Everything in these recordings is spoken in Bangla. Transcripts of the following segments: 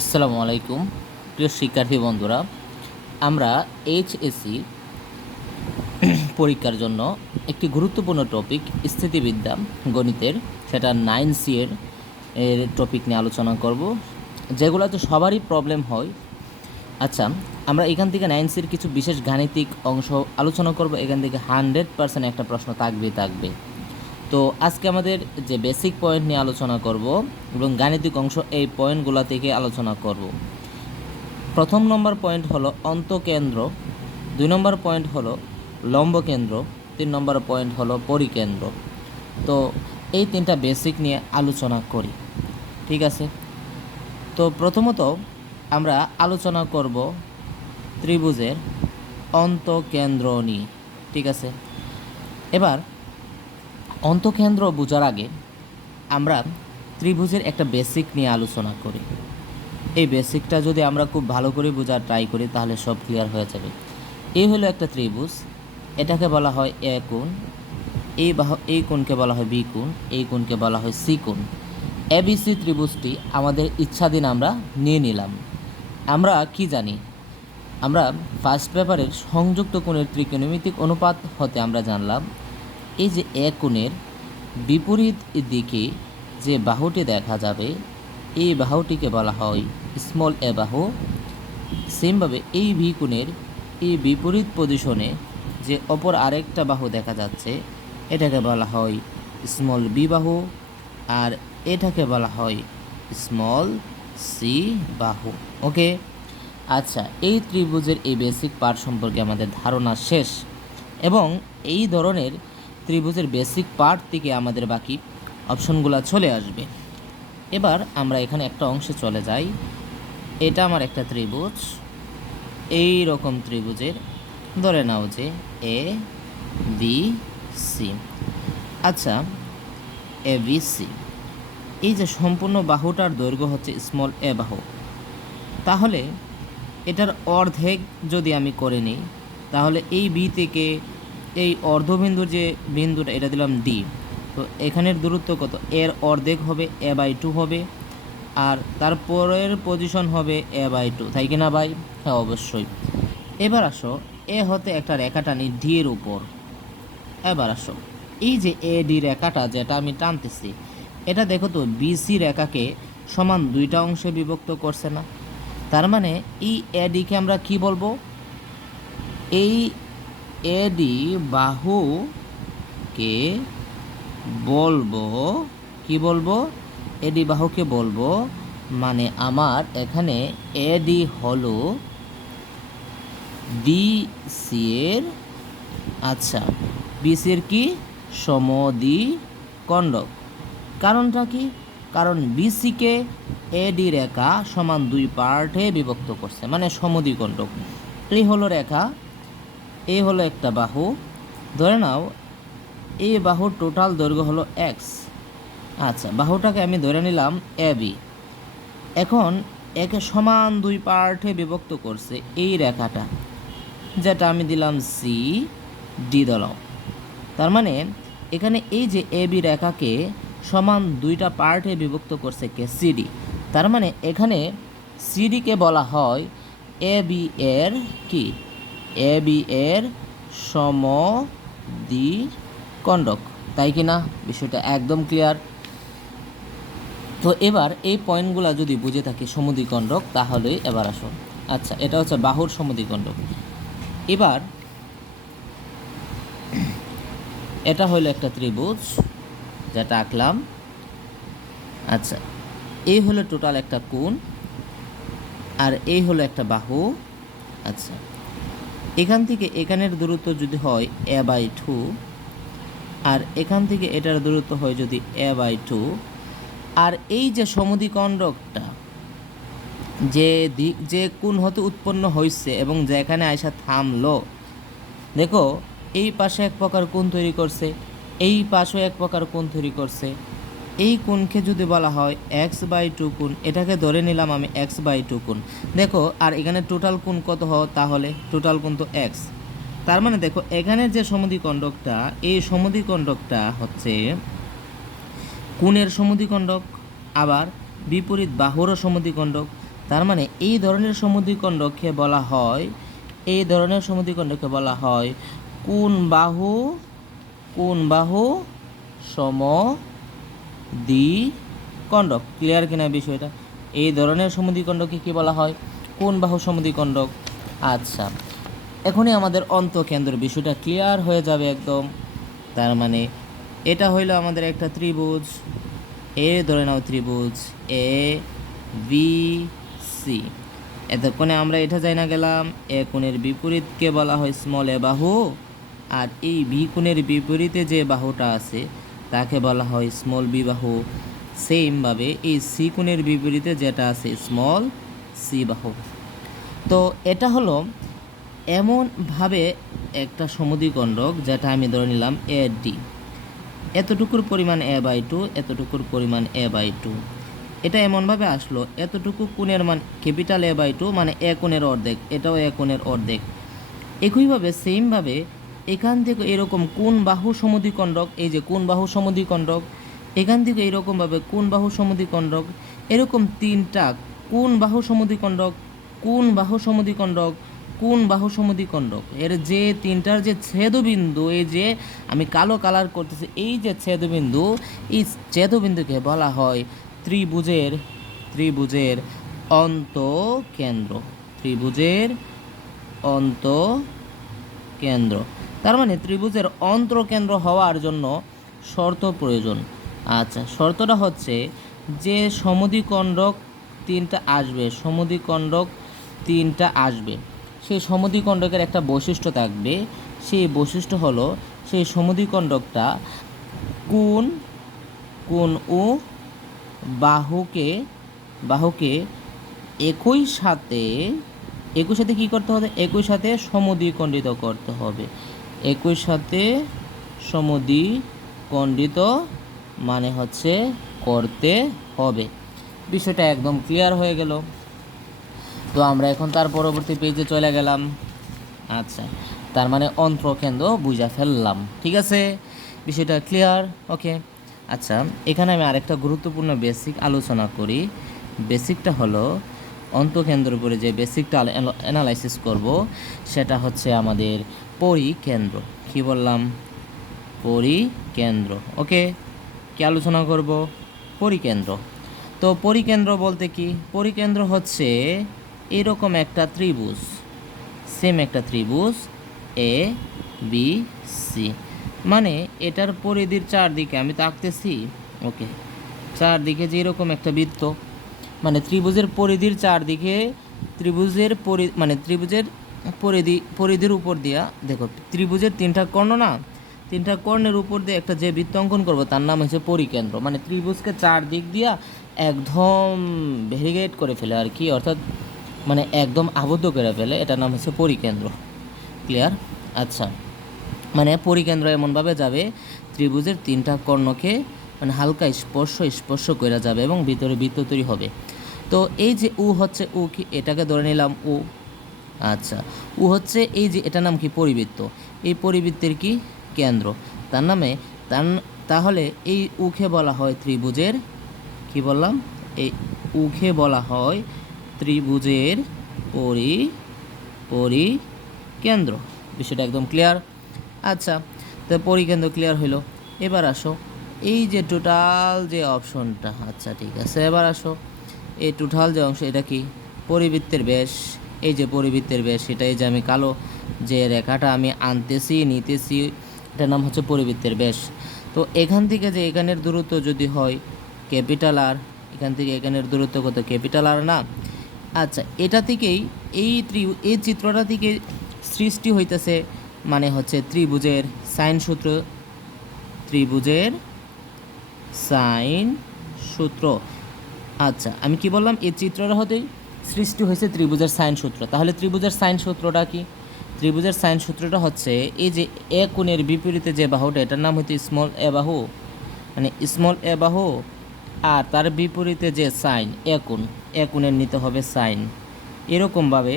আসসালামু আলাইকুম প্রিয় শিক্ষার্থী বন্ধুরা, আমরা এইচএসসি পরীক্ষার জন্য একটি গুরুত্বপূর্ণ টপিক স্থিতিবিদ্যা গণিতের, সেটা 9C এর টপিক নিয়ে আলোচনা করব, যেগুলোতে সবারই প্রবলেম হয়। আচ্ছা, আমরা এখান থেকে 9Cর কিছু বিশেষ গাণিতিক অংশ আলোচনা করব। এখান থেকে 100% একটা প্রশ্ন থাকবে। তো আজকে আমাদের যে বেসিক পয়েন্ট নিয়ে আলোচনা করব এবং গাণিতিক অংশ, এই পয়েন্টগুলো থেকে আলোচনা করব। প্রথম নম্বর পয়েন্ট হলো অন্তঃকেন্দ্র, 2 নম্বর পয়েন্ট হলো লম্বকেন্দ্র, 3 নম্বর পয়েন্ট হলো পরিকেন্দ্র। তো এই 3টা বেসিক নিয়ে আলোচনা করি, ঠিক আছে? তো প্রথমত আমরা আলোচনা করব ত্রিভুজের অন্তঃকেন্দ্র নিয়ে, ঠিক আছে? এবার অন্তঃকেন্দ্র বোঝার আগে আমরা ত্রিভুজের একটা বেসিক নিয়ে আলোচনা করি। এই বেসিকটা যদি আমরা খুব ভালো করে বোঝার ট্রাই করি তাহলে সব ক্লিয়ার হয়ে যাবে। এই হলো একটা ত্রিভুজ, এটাকে বলা হয় এ কোণ, এই কোণকে বলা হয় বি কোণ, এই কোণকে বলা হয় সি কোণ। এবিসি ত্রিভুজটি আমাদের ইচ্ছাধীন আমরা নিয়ে নিলাম। আমরা কি জানি? আমরা ফার্স্ট পেপারের সংযুক্ত কোণের ত্রিকোণমিতিক অনুপাত হতে আমরা জানলাম এই যে এ কোণের বিপরীত দিকে যে বাহুটি দেখা যাবে, এই বাহুটিকে বলা হয় স্মল এ বাহু। সেমভাবে এই বি কোণের এই বিপরীত পজিশনে যে অপর আরেকটা বাহু দেখা যাচ্ছে, এটাকে বলা হয় স্মল বি বাহু, আর এটাকে বলা হয় স্মল সি বাহু। ওকে, আচ্ছা, এই ত্রিভুজের এই বেসিক পার্ট সম্পর্কে আমাদের ধারণা শেষ, এবং এই ধরনের ত্রিভুজের বেসিক পার্ট থেকে আমাদের বাকি অপশনগুলো চলে আসবে। এবার আমরা এখানে একটা অংশে চলে যাই। এটা আমার একটা ত্রিভুজ, এই রকম ত্রিভুজের ধরে নাও যে এ বি সি। আচ্ছা, এ বি সি, এই যে সম্পূর্ণ বাহুটার দৈর্ঘ্য হচ্ছে স্মল এ বাহু, তাহলে এটার অর্ধেক যদি আমি করে নিই, তাহলে এই বি থেকে এই অর্ধবিন্দুর যে বিন্দুটা, এটা দিলাম ডি। তো এখানের দূরত্ব কত? এর অর্ধেক হবে a/2 হবে, আর তারপরের পজিশন হবে a/2, তাই কি না ভাই? হ্যাঁ, অবশ্যই। এবার আসো, এ হতে একটা রেখা টানি ডি এর উপর। এবার আসো, এই যে এ ডি রেখাটা যেটা আমি টানতেছি, এটা দেখো তো বিসি রেখাকে সমান 2টা অংশে বিভক্ত করছে না? তার মানে এই এডিকে আমরা কি বলবো? এই এডি বাহুকে বলবো, কি বলবো? এডি বাহুকে বলবো, মানে আমার এখানে এডি হলো বিসি এর, আচ্ছা, বিসি এর কি সমদ্বিখণ্ডক। কারণটা কি? কারণ বিসিকে এডি রেখা সমান 2 পার্টে বিভক্ত করছে, মানে সমদ্বিখণ্ডক। এই হলো রেখা, এই হলো একটা বাহু। ধরে নাও এই বাহুর টোটাল দৈর্ঘ্য হলো এক্স। আচ্ছা, বাহুটাকে আমি ধরে নিলাম এ বি। এখন একে সমান 2 পার্টে বিভক্ত করছে এই রেখাটা, যেটা আমি দিলাম সি ডি দিলাম। তার মানে এখানে এই যে এ বি রেখাকে সমান 2টা পার্টে বিভক্ত করছে কে? সিডি। তার মানে এখানে সিডিকে বলা হয় এ বি এর কি? এ বি এর সমদ্বিখণ্ডক, তাই কি না? বিষয়টা একদম ক্লিয়ার। তো এবার এই পয়েন্টগুলো যদি বুঝে থাকি সমদ্বিখণ্ডক, তাহলে এবার আসো। আচ্ছা, এটা হচ্ছে বাহুর সমদ্বিখণ্ডক। এবার এটা হলো একটা ত্রিভুজ যেটা আঁকলাম। আচ্ছা, এই হলো টোটাল একটা কোণ, আর এই হলো একটা বাহু। আচ্ছা, এখান থেকে এখানের দূরত্ব যদি হয় a/2, আর এখান থেকে এটার দূরত্ব হয় যদি a/2, আর এই যে সমদ্বিখণ্ডকটা যে কোণ হতে উৎপন্ন হয়েছে এবং যেখানে আয়সা থামলো, দেখো এই পাশে এক প্রকার কোণ তৈরি করছে, এই পাশেও এক প্রকার কোণ তৈরি করছে। এই কোণকে যদি বলা হয় x/2 কোণ, এটাকে ধরে নিলাম আমি x/2 কোণ। দেখো, আর এখানে টোটাল কোণ কত হয়? তাহলে টোটাল কোণ তো x। তার মানে দেখো, এখানের যে সমদ্বিখণ্ডকটা, এই সমদ্বিখণ্ডকটা হচ্ছে কোণের সমদ্বিখণ্ডক, আবার বিপরীত বাহুরও সমদ্বিখণ্ডক। তার মানে এই ধরনের সমদ্বিখণ্ডককে বলা হয়, কোন বাহু সমদ্বিখণ্ডক। ক্লিয়ার কিনা বিষয়টা? এই ধরনের সমদ্বিখণ্ডককে কি বলা হয়? কোন বাহু সমদ্বিখণ্ডক। আচ্ছা, এখনই আমাদের অন্তঃকেন্দ্র বিষয়টা ক্লিয়ার হয়ে যাবে একদম। তার মানে এটা হইলো আমাদের একটা ত্রিভুজ, ধরে নাও ত্রিভুজ এ বি সি। এতক্ষণে আমরা এটা যাই না গেলাম, এ কোণের বিপরীতকে বলা হয় স্মল এ বাহু, আর এই বি কোণের বিপরীতে যে বাহুটা আছে তাকে বলা হয় স্মল বি বাহু। সেমভাবে এই সি কোণের বিপরীতে যেটা আছে স্মল সি বাহু। তো এটা হলো এমনভাবে একটা সমদ্বিখণ্ডক যেটা আমি ধরে নিলাম এ ডি, এতটুকুর পরিমাণ a/2, এতটুকুর পরিমাণ a/2। এটা এমনভাবে আসলো, এতটুকু কোণের মান ক্যাপিটাল A/2, মানে এ কোণের অর্ধেক, এটাও এ কোণের অর্ধেক। একইভাবে সেমভাবে এখান থেকে এরকম কোণ বাহু সমদ্বিখণ্ডক, এই যে কোণ বাহু সমদ্বিখণ্ডক, এখান থেকে এইরকমভাবে কোণ বাহু সমদ্বিখণ্ডক, এরকম তিনটা কোণ বাহু সমদ্বিখণ্ডক, কোণ বাহু সমদ্বিখণ্ডক এর যে তিনটার যে ছেদবিন্দু, এই যে আমি কালো কালার করতেছি, এই যে ছেদবিন্দু, এই ছেদবিন্দুকে বলা হয় ত্রিভুজের অন্তঃকেন্দ্র। তার মানে ত্রিভুজের অন্তঃকেন্দ্র হওয়ার জন্য শর্ত প্রয়োজন। আচ্ছা, শর্তটা হচ্ছে যে সমদ্বিখণ্ডক তিনটা আসবে, সেই সমদ্বিখণ্ডকের একটা বৈশিষ্ট্য থাকবে। সেই বৈশিষ্ট্য হলো সেই সমদ্বিখণ্ডকটা কোণ ও বাহুকে একই সাথে কি করতে হবে? একই সাথে সমদ্বিখণ্ডিত করতে হবে। মানে হচ্ছে করতে হবে। বিষয়টা একদম ক্লিয়ার হয়ে গেল। তো আমরা এখন তার পরবর্তী পেজে চলে গেলাম। আচ্ছা, তার মানে অন্তঃকেন্দ্র বুঝা ফেললাম, ঠিক আছে? বিষয়টা ক্লিয়ার? ওকে। আচ্ছা, এখানে আমি আরেকটা গুরুত্বপূর্ণ বেসিক আলোচনা করি। বেসিকটা হলো অন্তঃকেন্দ্রের উপরে যে বেসিকটা অ্যানালাইসিস করব সেটা হচ্ছে আমাদের পরিকেন্দ্র। কি বললাম? পরিকেন্দ্র। ওকে, কি আলোচনা করব? পরিকেন্দ্র। তো পরিকেন্দ্র বলতে কি? পরিকেন্দ্র হচ্ছে এরকম একটা ত্রিভুজ, সেম একটা ত্রিভুজ এ বি সি, মানে এটার পরিধির চারদিকে আমি তাকতেছি। ওকে, চারদিকে যে এরকম একটা বৃত্ত, মানে ত্রিভুজের পরিধির চারদিকে ত্রিভুজের পরিধির উপর দিয়া, দেখো ত্রিভুজের তিনটা কর্ণ না, তিনটা কর্ণের উপর দিয়ে একটা যে বৃত্ত অঙ্কন করবো তার নাম হচ্ছে পরিকেন্দ্র। মানে ত্রিভুজকে চারদিক দিয়া একদম ভেরিগেট করে ফেলে আর কি, অর্থাৎ মানে একদম আবদ্ধ করে ফেলে, এটার নাম হচ্ছে পরিকেন্দ্র। ক্লিয়ার? আচ্ছা, মানে পরিকেন্দ্র এমনভাবে যাবে ত্রিভুজের তিনটা কর্ণকে মানে হালকা স্পর্শ করে যাবে এবং ভিতরে বৃত্ত তৈরি হবে। তো এই যে উ হচ্ছে, উ কি এটাকে ধরে নিলাম উ। আচ্ছা, উ হচ্ছে এই যে এটার নাম কি? পরিবৃত্ত। এই পরিবৃত্তের কি? কেন্দ্র। তাহলে এই উকে বলা হয় ত্রিভুজের, কি বললাম? এই উকে বলা হয় ত্রিভুজের পরিকেন্দ্র। বিষয়টা একদম ক্লিয়ার? আচ্ছা, তো পরিকেন্দ্র ক্লিয়ার হইল। এবার আসো এই যে টোটাল যে অপশনটা, আচ্ছা ঠিক আছে, এবার আসো এই টোটাল যে অংশ, এটা কি? পরিবৃত্তের ব্যাস। এই যে পরিবৃত্তের ব্যাস, সেটাই যে আমি কালো যে রেখাটা আমি নিতেছি, এটার নাম হচ্ছে পরিবৃত্তের ব্যাস। তো এখান থেকে যে এখানের দূরত্ব যদি হয় ক্যাপিটাল আর, এখান থেকে এখানের দূরত্ব কত? ক্যাপিটাল আর না? আচ্ছা, এটা থেকেই এই চিত্রটা থেকে সৃষ্টি হইতেছে, মানে হচ্ছে ত্রিভুজের সাইন সূত্র। আচ্ছা, আমি কি বললাম? এই চিত্রটা হতে সৃষ্টি হয়েছে ত্রিভুজের সাইন সূত্র। তাহলে ত্রিভুজের সাইন সূত্রটা কি? ত্রিভুজের সাইন সূত্রটা হচ্ছে এই যে এ কোণের বিপরীতে যে বাহুটা, এটার নাম হচ্ছে স্মল এ বাহু, মানে স্মল এ বাহু, আর তার বিপরীতে যে সাইন এ কোণের নিতে হবে সাইন। এরকমভাবে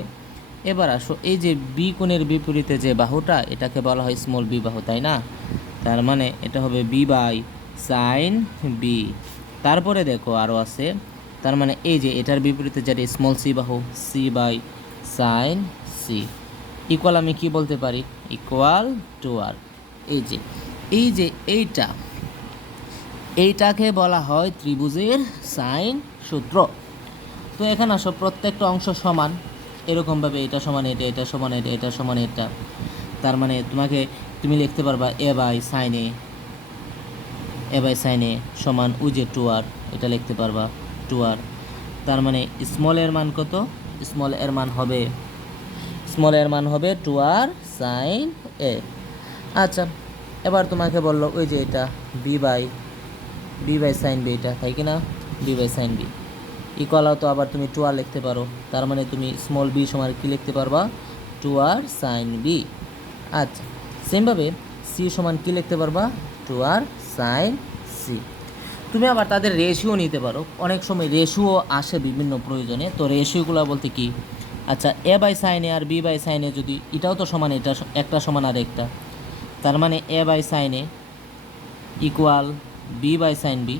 এবার আসো এই যে বি কোণের বিপরীতে যে বাহুটা, এটাকে বলা হয় স্মল বি বাহু, তাই না? তার মানে এটা হবে বি বাই সাইন বি। তারপরে দেখো আরও আছে তার মানে এই যে এটার বিপরীতে যেটা স্মল সি বাহু C by sine C equal আমি কি বলতে পারি ইকুয়াল টু আর। এই যে এইটাকে বলা হয় ত্রিভুজের সাইন সূত্র। তো এখানে আসো প্রত্যেকটা অংশ সমান, এরকমভাবে এটা সমান এটা, এটা সমান এটা, এটা সমান এটা। তার মানে তুমি লিখতে পারবা এ বাই সাইন এ সমান যে টু আর, এটা লিখতে পারবা টু আর। তার মানে স্মল এর মান কত? স্মল এর মান হবে টু আর সাইন এ। আচ্ছা, এবার তোমাকে বললো ওই যে এটা বি বাই সাইন বি, এটা তাই কি না? B by sine B equal তো আবার তুমি টু আর লিখতে পারো। তার মানে তুমি স্মল বি সমান কি লিখতে পারবা টু আর সাইন বি। আচ্ছা, সেমভাবে সি সমান কি লিখতে পারবা টু আর সাইন সি। তুমি আবার তাদের রেশিও নিতে পারো, অনেক সময় রেশিও আসে বিভিন্ন প্রয়োজনে। তো রেশিওগুলো বলতে কি, আচ্ছা এ বাই সাইন এ আর বি বাই সাইন এ যদি এটাও তো সমান, এটা একটা সমান আর একটা, তার মানে A by sine A equal B by sine B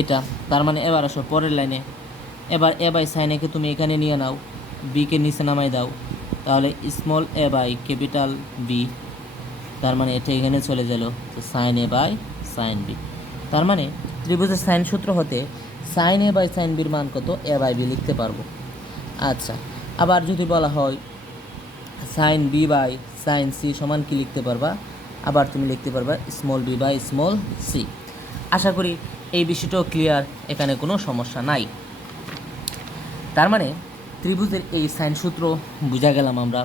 এটা। তার মানে এবার আসো পরের লাইনে, এবার এ বাই সাইন একে তুমি এখানে নিয়ে নাও, বিকে নিচে নামাই দাও, তাহলে small A by capital B, তার মানে এটা এখানে চলে গেল, তো sine A by sine B. তার মানে ত্রিভুজের সাইন সূত্র হতে সাইন এ বাই সাইন বির মান কত এ বাই বি লিখতে পারবো। আচ্ছা, আবার যদি বলা হয় sine B by sine C সমান কি লিখতে পারবা, আবার তুমি লিখতে পারবা small B by small C. আশা করি এই বিষয়টাও ক্লিয়ার, এখানে কোনো সমস্যা নাই। তার মানে ত্রিভুজের এই সাইন সূত্র বুঝা গেলাম আমরা।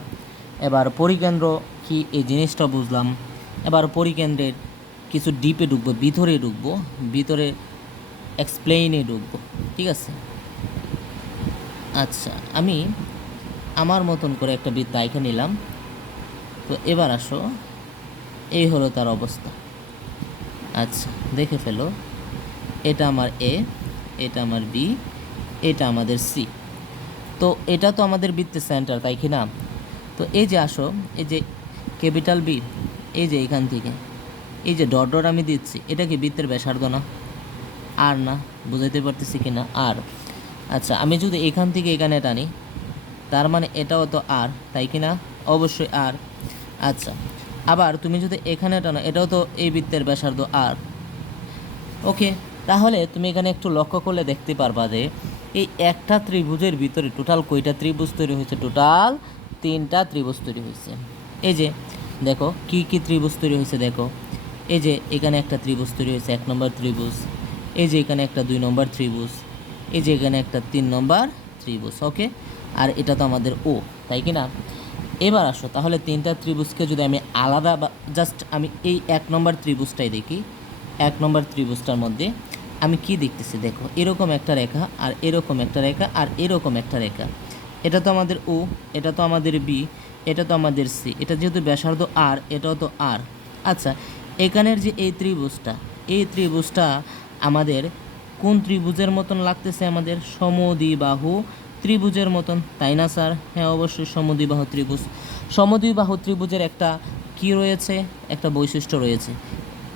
এবার পরিকেন্দ্র কি এই জিনিসটা বুঝলাম। এবার পরিকেন্দ্রের কিছু ডিপে ঢুকবো, ভিতরে এক্সপ্লেইনে ঢুকবো, ঠিক আছে? আচ্ছা, আমি আমার মতন করে একটা বৃত্ত আঁকে নিলাম। তো এবার আসো, এই হলো তার অবস্থা। আচ্ছা, দেখে ফেলো, এটা আমার এ, এটা আমার বি, এটা আমাদের সি। তো এটা তো আমাদের বৃত্তের সেন্টার, তাই কি না? তো এই যে আসো, এই যে ক্যাপিটাল বি, এই যে এখান থেকে এই যে ডট ডট আমি দিচ্ছি, এটা কি বৃত্তের ব্যাসার্ধ না? আর না, বুঝাইতে পারতেছি কি না? আর। আচ্ছা, আমি যদি এখান থেকে এখানে টানি, তার মানে এটাও তো আর, তাই কি না? অবশ্যই আর। আচ্ছা, আবার তুমি যদি এখানে টানো, এটাও তো এই বৃত্তের ব্যাসার্ধ আর। ওকে, তাহলে তুমি এখানে একটু লক্ষ্য করলে দেখতে পারবা যে এই একটা ত্রিভুজের ভিতরে টোটাল কয়টা ত্রিভুজ তৈরি হয়েছে? টোটাল 3টা ত্রিভুজ তৈরি হয়েছে। এই যে দেখো কি কি ত্রিভুজ তৈরি হয়েছে, দেখো এই যে এখানে একটা ত্রিভুজ তৈরি হয়েছে, 1 নম্বর ত্রিভুজ। এই যে এখানে একটা 2 নম্বর ত্রিভুজ। এই যে এখানে একটা 3 নম্বর ত্রিভুজ। ওকে, আর এটা তো আমাদের ও, তাই কি না? এবার আসো, তাহলে 3টা ত্রিভুজকে যদি আমি আলাদা জাস্ট আমি এই 1 নম্বর ত্রিভুজটাই দেখি, 1 নম্বর ত্রিভুজটার মধ্যে আমি কি দেখতেছি, দেখো এরকম একটা রেখা, আর এরকম একটা রেখা, আর এরকম একটা রেখা। এটা তো আমাদের ও, এটা তো আমাদের বি, এটা তো আমাদের সি। এটা যেহেতু ব্যাসার্ধ আর, এটাও তো আর। আচ্ছা, এখানের যে এই ত্রিভুজটা আমাদের কোন ত্রিভুজের মতন লাগতেছে? আমাদের সমদ্বিবাহু ত্রিভুজের মতন, তাই না স্যার? হ্যাঁ, অবশ্যই সমদ্বিবাহু ত্রিভুজ। সমদ্বিবাহু ত্রিভুজের একটা কি রয়েছে? একটা বৈশিষ্ট্য রয়েছে।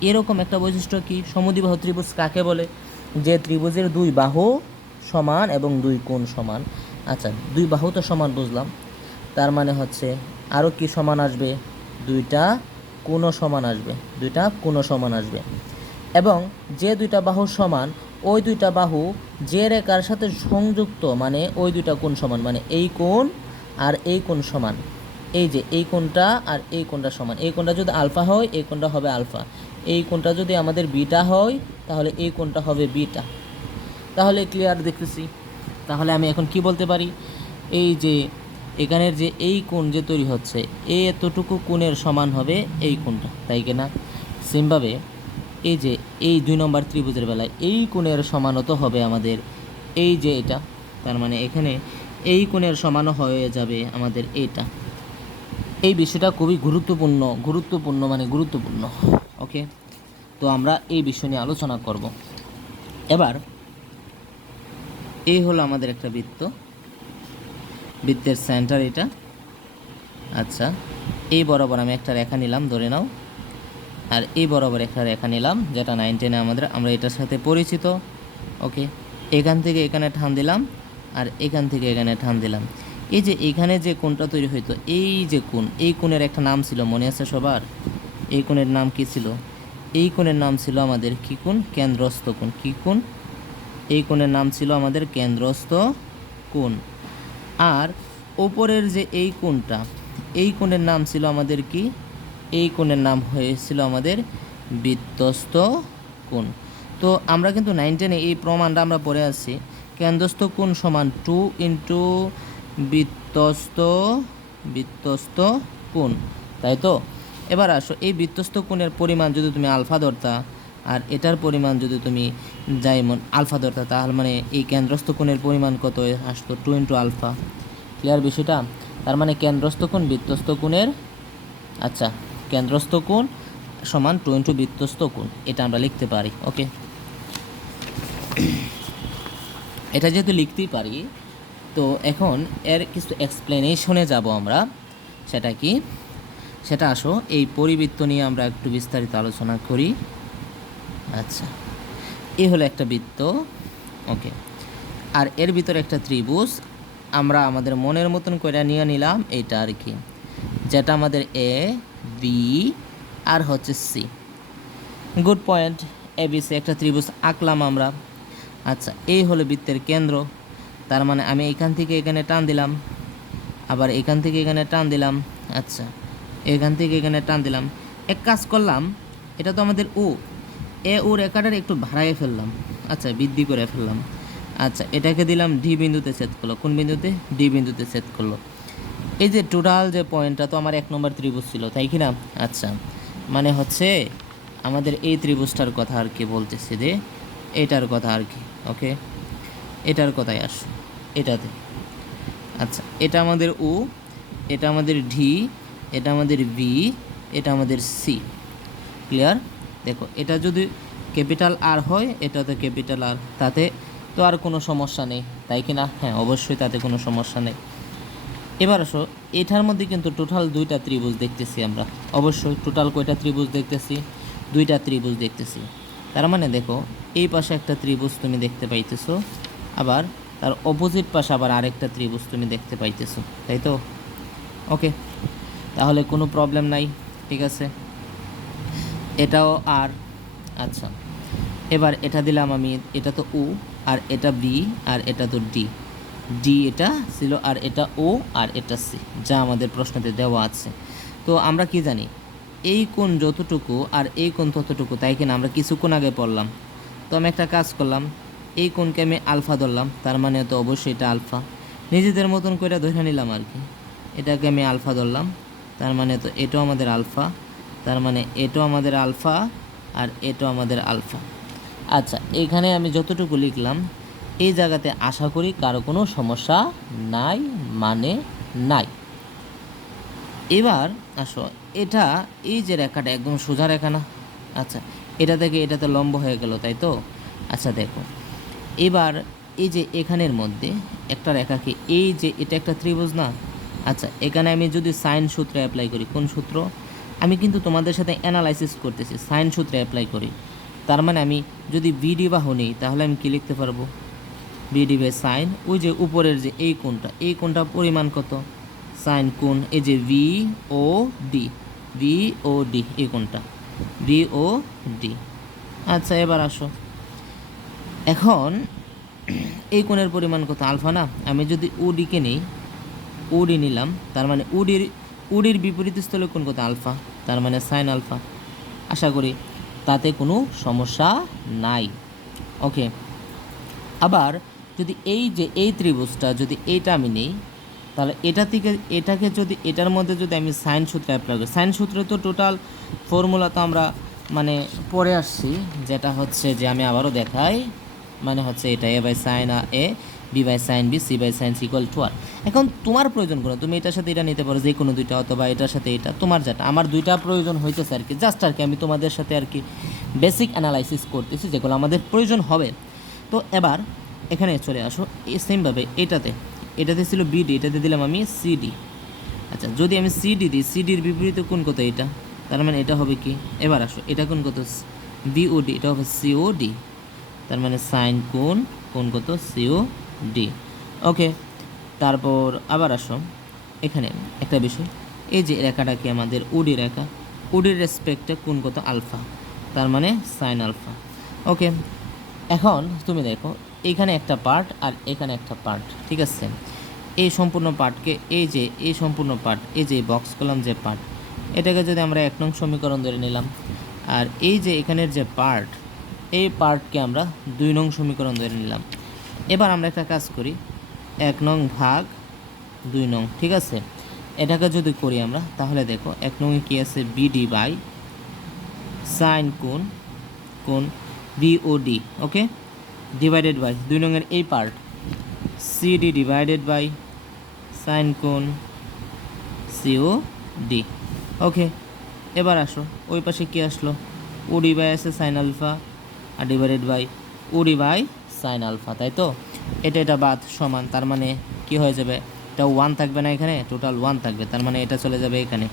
এরকম একটা বৈশিষ্ট্য কি? সমদ্বিবাহু ত্রিভুজ কাকে বলে? যে ত্রিভুজের 2 বাহু সমান এবং 2 কোণ সমান। আচ্ছা, 2 বাহু তো সমান বুঝলাম, তার মানে হচ্ছে আরও কি সমান আসবে? 2টা কোণও সমান আসবে। এবং যে 2টা বাহু সমান, ওই 2টা বাহু যে রেখার সাথে সংযুক্ত, মানে ওই 2টা কোণ সমান, মানে এই কোণ আর এই কোণ সমান। এই যে এই কোণটা আর এই কোণটা সমান। এই কোণটা যদি আলফা হয়, এই কোণটা হবে আলফা। এই কোণটা যদি আমাদের বিটা হয়, তাহলে এই কোণটা হবে বিটা। তাহলে ক্লিয়ার দেখতেছি। তাহলে আমি এখন কি বলতে পারি? এই যে এখানের যে এই কোণ যে তৈরি হচ্ছে, এই এতটুকু কোণের সমান হবে এই কোণটা, তাই কি না? সেমভাবে এই যে এই 2 নম্বর ত্রিভুজের বেলায় এই কোণের সমানও তো হবে আমাদের এই যে এটা, তার মানে এখানে এই কোণের সমানও হয়ে যাবে আমাদের এটা। এই বিষয়টা খুবই গুরুত্বপূর্ণ মানে গুরুত্বপূর্ণ। ওকে, তো আমরা এই বিষয় নিয়ে আলোচনা করব। এবার এই হলো আমাদের একটা বৃত্তের সেন্টার এটা। আচ্ছা, এই বরাবর আমি একটা রেখা নিলাম, ধরে নাও, আর এই বরাবর একটা রেখা নিলাম, যেটা 9 10 আমরা এটার সাথে পরিচিত। ওকে, এখান থেকে এখানে টান দিলাম আর এখান থেকে এখানে টান দিলাম। এই যে এখানে যে কোণটা তৈরি হইতো, এই যে কোণ, এই কোণের একটা নাম ছিল, মনে আছে সবার? এই কোণের নাম কি ছিল? এই কোণের নাম ছিল আমাদের কি কোণ? কেন্দ্রস্থ কোণ। কি কোণ? এই কোণের নাম ছিল আমাদের কেন্দ্রস্থ কোণ। আর ওপরের যে এই কোণটা, এই কোণের নাম ছিল আমাদের কি? এই কোণের নাম হয়েছিল আমাদের বৃত্তস্থ কোণ। তো আমরা কিন্তু 9 10-এ এই প্রমাণটা আমরা পড়ে আসছি, কেন্দ্রস্থ কোণ সমান 2 ইন্টু বৃত্তস্থ কোণ, তাই তো? এবার আসো, এই বৃত্তস্থ কোণের পরিমাণ যদি তুমি আলফা ধরতা আর এটার পরিমাণ যদি তুমি যেমন আলফা ধরতা, তাহলে মানে এই কেন্দ্রস্থ কোণের পরিমাণ কত আসতো? 2 ইন্টু আলফা। ক্লিয়ার বিষয়টা? তার মানে কেন্দ্রস্থ কোণ বৃত্তস্থ কোণের, আচ্ছা, কেন্দ্রস্থ কোণ সমান 2 ইন্টু বৃত্তস্থ কোণ, এটা আমরা লিখতে পারি। ওকে, এটা যেহেতু লিখতেই পারি, তো এখন এর কিছু এক্সপ্লেনেশনে যাব আমরা। সেটা কি? সেটা আসো, এই পরিবৃত্ত নিয়ে আমরা একটু বিস্তারিত আলোচনা করি। আচ্ছা, এই হলো একটা বৃত্ত। ওকে, আর এর ভিতরে একটা ত্রিভুজ আমরা আমাদের মনের মতন করে নিয়ে নিলাম, এইটা আর কি, যেটা আমাদের এ বি আর হচ্ছে C. Good point. A B C একটা ত্রিভুজ আঁকলাম আমরা। আচ্ছা, এই হলো বৃত্তের কেন্দ্র। তার মানে আমি এখান থেকে এখানে টান দিলাম, আবার এখান থেকে এখানে টান দিলাম। আচ্ছা, এখান থেকে এখানে টান দিলাম। এক কাজ করলাম, এটা তো আমাদের ও, এ ও রেখাটার একটু বাড়াইয়ে ফেললাম, আচ্ছা, বৃদ্ধি করে ফেললাম। আচ্ছা, এটাকে দিলাম ডি বিন্দুতে ছেদ করলো। কোন বিন্দুতে? ডি বিন্দুতে ছেদ করলো। এই যে টোটাল যে পয়েন্টটা তো আমার 1 নম্বর ত্রিভুজ ছিল, তাই কি না? আচ্ছা, মানে হচ্ছে আমাদের এই ত্রিভুজটার কথা আর কি বলতেছে, যে এটার কথা আর কি। ওকে, এটার কথাই আস, এটাতে। আচ্ছা, এটা আমাদের ও, এটা আমাদের ডি, এটা আমাদের বি, এটা আমাদের সি। ক্লিয়ার? দেখো, এটা যদি ক্যাপিটাল আর হয়, এটা তো ক্যাপিটাল আর, তাতে তো আর কোনো সমস্যা নেই, তাই কি না? হ্যাঁ, অবশ্যই তাতে কোনো সমস্যা নেই। এবার আসো, এটার মধ্যে কিন্তু টোটাল 2টা ত্রিভুজ দেখতেছি আমরা। অবশ্যই টোটাল কয়টা ত্রিভুজ দেখতেছি? 2টা ত্রিভুজ দেখতেছি। তার মানে দেখো, এই পাশে একটা ত্রিভুজ তুমি দেখতে পাইতেছো, আবার তার অপোজিট পাশে আবার আরেকটা ত্রিভুজ তুমি দেখতে পাইতেছো, তাই তো? ওকে, তাহলে কোনো প্রবলেম নাই, ঠিক আছে। এটাও আর, আচ্ছা, এবার এটা দিলাম আমি, এটা তো ও, আর এটা বি, আর এটা তো ডি। ডি এটা ছিল, আর এটা ও, আর এটা সি, যা আমাদের প্রশ্নতে দেওয়া আছে। তো আমরা কি জানি, এই কোণ যতটুকু আর এই কোণ ততটুকু, তাই কিনা? আমরা কিছুক্ষণ আগে পড়লাম। তো আমি একটা কাজ করলাম, এই কোণকে আমি আলফা ধরলাম, তার মানে তো অবশ্যই এটা আলফা। নিজেদের মতন করে ধরে নিলাম আর কি। এটাকে আমি আলফা ধরলাম, তার মানে তো এটাও আমাদের আলফা, তার মানে এটাও আমাদের আলফা, আর এটাও আমাদের আলফা। আচ্ছা, এখানে আমি যতটুকু লিখলাম, এই জায়গাতে আশা করি কারো কোনো সমস্যা নাই, মানে নাই। এবার আসো, এটা এই যে রেখাটা একদম সোজা রেখা না? আচ্ছা, এটা থেকে এটাতে লম্ব হয়ে গেল, তাই তো? আচ্ছা দেখো, এবার এই যে এখানের মধ্যে একটা রেখাকে, এই যে এটা একটা ত্রিভুজ না? আচ্ছা, এখানে আমি যদি সাইন সূত্রে অ্যাপ্লাই করি, কোন সূত্র? আমি কিন্তু তোমাদের সাথে অ্যানালাইসিস করতেছি, সাইন সূত্রে অ্যাপ্লাই করি। তার মানে আমি যদি বিডি বাহু নিই, তাহলে আমি কী লিখতে পারবো? বিডি বাই সাইন, ওই যে উপরের যে এই কোণটা, এই কোণটা পরিমাণ কত? সাইন কোণ, এই যে ভি ও ডি, ভি ও ডি, এই কোণটা ভি ও ডি। আচ্ছা, এবার আসো, এখন এই কোণের পরিমাণ কত? আলফা না? আমি যদি ওডিকে নিই, ওডি নিলাম, তার মানে ওডির বিপরীত স্থলে কোণ কত? আলফা, তার মানে সাইন আলফা। আশা করি তাতে কোনো সমস্যা নাই। ওকে, আবার যদি এই যে এই ত্রিভুজটা যদি এইটা আমি নেই, তাহলে এটা থেকে এটাকে যদি এটার মধ্যে যদি আমি সাইন সূত্র অ্যাপ্লাই করি, সাইন সূত্রে তো টোটাল ফর্মুলা তো আমরা মানে পড়ে আসছি, যেটা হচ্ছে যে আমি আবারও দেখাই, মানে হচ্ছে এটা A by sine A, B by sine B, C by sine C equal to R. এখন তোমার প্রয়োজন করো, তুমি এটার সাথে এটা নিতে পারো, যে কোনো দুইটা, অথবা এটার সাথে এটা, তোমার যেটা। আমার দুইটা প্রয়োজন হইতেছে আর কি, জাস্ট আর কি আমি তোমাদের সাথে আর কি বেসিক অ্যানালাইসিস করতেছি, যেগুলো আমাদের প্রয়োজন হবে। তো এবার এখানে চলে আসো, এই সেমভাবে এটাতে ছিল বিডি, এটাতে দিলাম আমি সিডি। আচ্ছা, যদি আমি সিডি দিই, সিডির বিপরীতে কোন কত? এটা, তার মানে এটা হবে কি? এবার আসো, এটা কোন কত? বিওডি, এটা হবে সিওডি, তার মানে সাইন কোণ কোণ কত সিও ডি। ওকে, তারপর আবার আসো এখানে একটা বিষয়, এই যে রেখাটা কি আমাদের ওডি রেখা, ওডির রেসপেক্টে কোণ কত আলফা, তার মানে সাইন আলফা। ওকে, এখন তুমি দেখো এখানে একটা পার্ট আর এখানে একটা পার্ট, ঠিক আছে। এই সম্পূর্ণ পার্টকে এই সম্পূর্ণ পার্ট, এই যে বক্স কলাম যে পার্ট, এটাকে যদি আমরা 1 নং সমীকরণ ধরে নিলাম, আর এই যে এখানের যে পার্ট, এই পার্টকে আমরা 2 নং সমীকরণ ধরে নিলাম। এবার আমরা একটা কাজ করি, 1 নং ভাগ 2 নং, ঠিক আছে। এটাকে যদি করি আমরা, তাহলে দেখো 1 নংয়ে কী আছে, বিডি বাই সাইন কোণ বিওডি, ওকে, ডিভাইডেড বাই 2 নংয়ের এই part CD divided by sine কোণ সিওডি। ওকে, এবার আসো ওই পাশে কি আসলো, ওডি বাই আছে সাইন আলফা আর divided by OD by sine alpha, তাই তো। এটা বাদ সমান, তার মানে কি হয়ে যাবে, এটা 1 থাকবে না, এখানে টোটাল 1 থাকবে, তার মানে এটা চলে যাবে এখানে।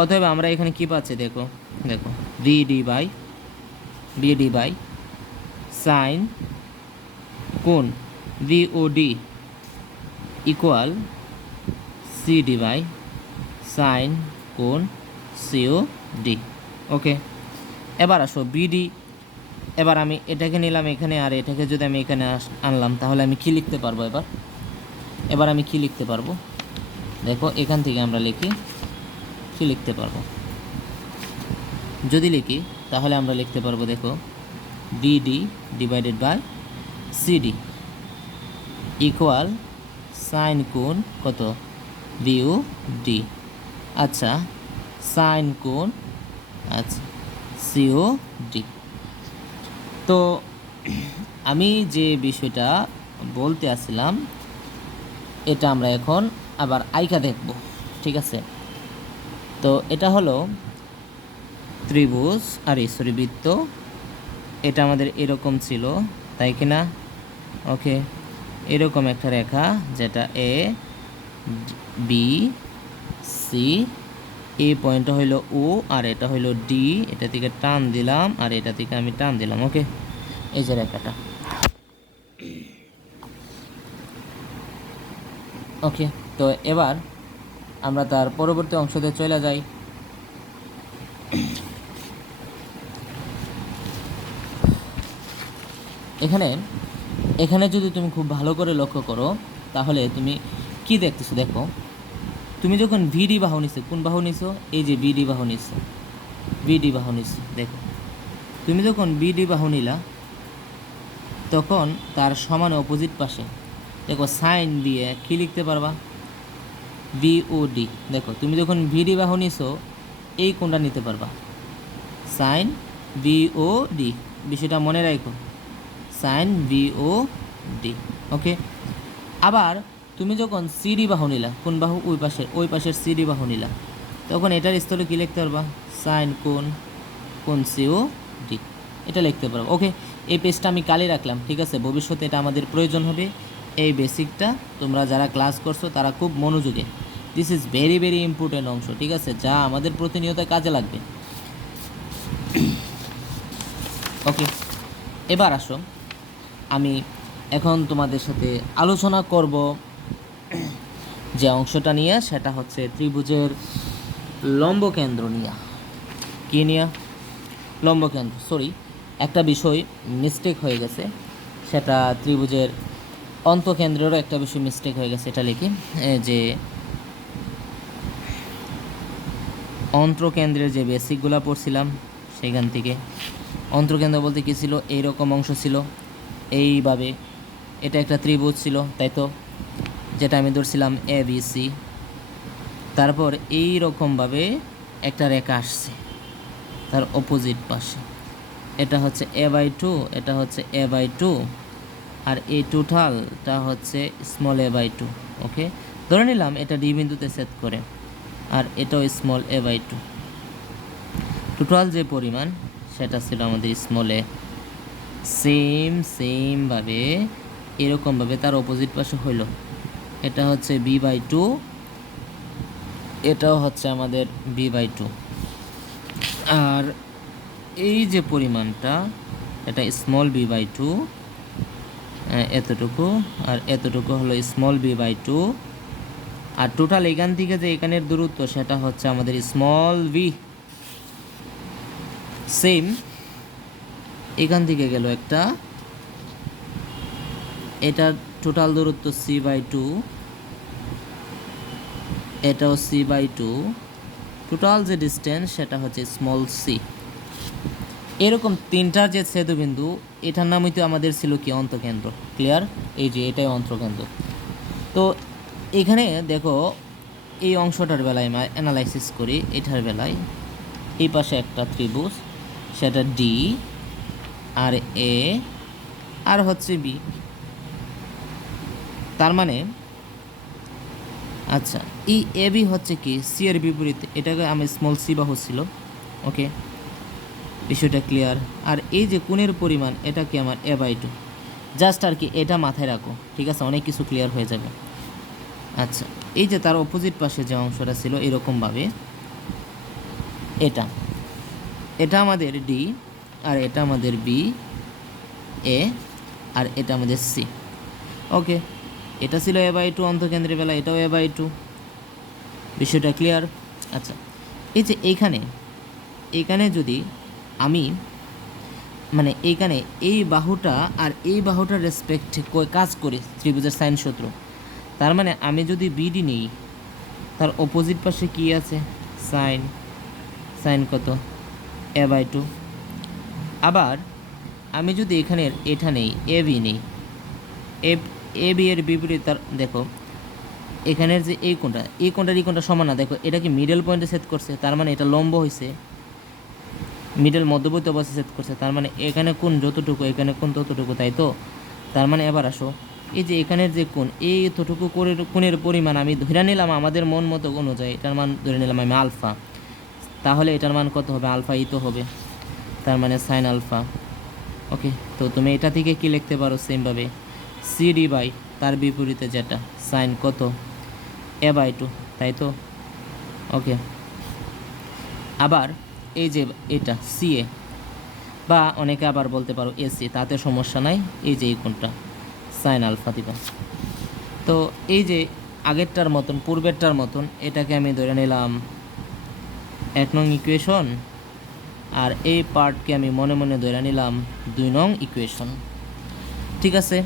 অতএব আমরা এখানে কি পাচ্ছি, দেখো বিডি বাই সাইন কোণ BOD equal CD by sine কোণ সিওডি। ওকে, এবার আসো বিডি, এবার আমি এটাকে নিলাম এখানে, আর এটাকে যদি আমি এখানে আনলাম, তাহলে আমি কি লিখতে পারবো, এবার আমি কি লিখতে পারবো, দেখো এখান থেকে আমরা লিখি, কি লিখতে পারবো, যদি লিখি তাহলে আমরা লিখতে পারবো, দেখো BD divided by CD equal sine কোণ কত বিওডি, আচ্ছা সাইন কোণ, আচ্ছা সিওডি। তো আমি যে বিষয়টা বলতে আসছিলাম, এটা আমরা এখন আবার আইকা দেখব, ঠিক আছে। তো এটা হলো ত্রিভুজ, বৃত্ত, এটা আমাদের এরকম ছিল, তাই কি না। ওকে, এরকম একটা রেখা, যেটা এ বি সি, এই পয়েন্টটা হইলো ও আর এটা হইলো ডি, এটা থেকে টান দিলাম আর এটা থেকে আমি টান দিলাম। ওকে, এই যে রেখাটা। ওকে, তো এবার আমরা তার পরবর্তী অংশতে চলে যাই। এখানে যদি তুমি খুব ভালো করে লক্ষ্য করো, তাহলে তুমি কি দেখতেছো, দেখো তুমি যখন ভিডি বাহু নিছো, কোন বাহু নিছো, এই যে বিডি বাহু নিছো, দেখো তুমি যখন বিডি বাহু নিলা, তখন তার সমান অপোজিট পাশে দেখো সাইন দিয়ে কি লিখতে পারবা, বিওডি। দেখো তুমি যখন ভিডি বাহু নিছো, এই কোণটা নিতে পারবা, সাইন বিওডি, বিষয়টা মনে রাখো, সাইন বিওডি। ওকে, আবার তুমি যখন সিডি বাহু নিলা, কোন বাহু, ওই পাশের সিডি বাহু নিলা, তখন এটার স্থলে কী লিখতে পারবা, সাইন কোণ সিওডি, এটা লিখতে পারবো। ওকে, এই পেজটা আমি কালি রাখলাম, ঠিক আছে। ভবিষ্যতে এটা আমাদের প্রয়োজন হবে, এই বেসিকটা তোমরা যারা ক্লাস করছো তারা খুব মনোযোগে, this is very very important অংশ, ঠিক আছে, যা আমাদের প্রতিনিয়ত কাজে লাগবে। ওকে, এবার আসো আমি এখন তোমাদের সাথে আলোচনা করব যে অংশটা নিয়ে, সেটা হচ্ছে ত্রিভুজের লম্বকেন্দ্র নিয়ে। কী নিয়ে, লম্বকেন্দ্র, সরি একটা বিষয় মিস্টেক হয়ে গেছে, সেটা ত্রিভুজের অন্তকেন্দ্রেরও একটা বিষয় মিস্টেক হয়ে গেছে, এটা লিখি যে অন্তকেন্দ্রের যে বেসিকগুলো পড়ছিলাম সেখান থেকে, অন্তকেন্দ্র বলতে কী ছিল, এইরকম অংশ ছিল, এইভাবে এটা একটা ত্রিভুজ ছিল, তাই তো, যেটা আমি ধরছিলাম এ বি সি, তারপর এই রকমভাবে একটা রেখা আসছে তার অপোজিট পাশে, এটা হচ্ছে a/2, এটা হচ্ছে a/2, আর এই টোটালটা হচ্ছে স্মল a/2। ওকে, ধরে নিলাম এটা ডি বিন্দুতে ছেদ করে, আর এটাও স্মল a/2, টোটাল যে পরিমাণ সেটা ছিল আমাদের স্মল এ। সেমভাবে এরকমভাবে তার অপোজিট পাশে হইল, এটা হচ্ছে b/2, এটাও হচ্ছে আমাদের b/2, আর এই যে পরিমাণটা, এটা স্মল b/2, এতটুকু, আর এতটুকু হলো স্মল বি বাই টু, আর টোটাল এখান থেকে যে এখানের দূরত্ব সেটা হচ্ছে আমাদের স্মল ভি। সেম এখান থেকে গেল একটা, এটার টোটাল দূরত্ব সি বাই টু, এটাও সি বাই টু, টোটাল যে ডিস্টেন্স সেটা হচ্ছে স্মল সি। এরকম তিনটার যে ছেদবিন্দু, এটার নামই তো আমাদের ছিল কি অন্তকেন্দ্র। ক্লিয়ার? এই যে এটাই অন্তকেন্দ্র। তো এখানে দেখো এই অংশটার বেলায় আমরা অ্যানালাইসিস করি। এটার বেলায় এই পাশে একটা ত্রিভুজ, সেটা ডি আর এ আর হচ্ছে বি। তার মানে আচ্ছা, এই এ বি হচ্ছে কি সি এর বিপরীতে, এটাকে আমি স্মল সি বাহু ছিল। ওকে, বিষয়টা ক্লিয়ার। আর এই যে কোণের পরিমাণ, এটা কি আমার এ বাই টু। জাস্ট আর কি এটা মাথায় রাখো, ঠিক আছে? অনেক কিছু ক্লিয়ার হয়ে যাবে। আচ্ছা, এই যে তার অপোজিট পাশে যে অংশটা ছিল এরকমভাবে, এটা এটা আমাদের ডি, আর এটা আমাদের বি এ, আর এটা আমাদের সি। ওকে, এটা ছিল এ বাই টু অন্তকেন্দ্রের বেলা, এটাও এ বাই টু। বিষয়টা ক্লিয়ার? আচ্ছা, এই যে এইখানে যদি আমি মানে এইখানে এই বাহুটা আর এই বাহুটার রেসপেক্ট কাজ করি ত্রিভুজের সাইন সূত্র, তার মানে আমি যদি বিডি নিই, তার অপোজিট পাশে কি আছে? সাইন। সাইন কত? এ বাই টু। আবার আমি যদি এখানের এটা নেই, এ বি নেই, এ বি এর বিপরীত, তার দেখো এখানের যে এই কোণটা, এই কোণটার এই কোণটা সমান না। দেখো এটা কি মিডল পয়েন্টে সেট করছে, তার মানে এটা লম্ব হয়েছে, মিডল মধ্যবর্তী অবস্থায় সেট করছে। তার মানে এখানে কোণ যতটুকু, এখানে কোণ ততটুকু, তাই তো? তার মানে এবার আসো, এই যে এখানের যে কোণ, এই এতটুকু কোণের পরিমাণ আমি ধরে নিলাম আমাদের মন মতো অনুযায়ী, এটার মান ধরে নিলাম আমি আলফা। তাহলে এটার মান কত হবে? আলফা ই তো হবে, তার মানে সাইন আলফা। ওকে, তো তুমি এটা থেকে কি লিখতে পারো সেমভাবে, সিডি বাই তার বিপরীতে যেটা সাইন কত? এ বাই টু, তাই তো? ওকে, আবার এই যে এটা সিএ, বা অনেকে আবার বলতে পারো এসি, তাতে সমস্যা নাই। এই যে এই কোণটা সাইন আলফা দিবা। তো এই যে আগেরটার মতন, পূর্বেরটার মতন, এটাকে আমি ধরে নিলাম 1 নং ইকুয়েশন, আর এই পার্টকে আমি মনে মনে ধরে নিলাম 2 নং ইকুয়েশন। ঠিক আছে?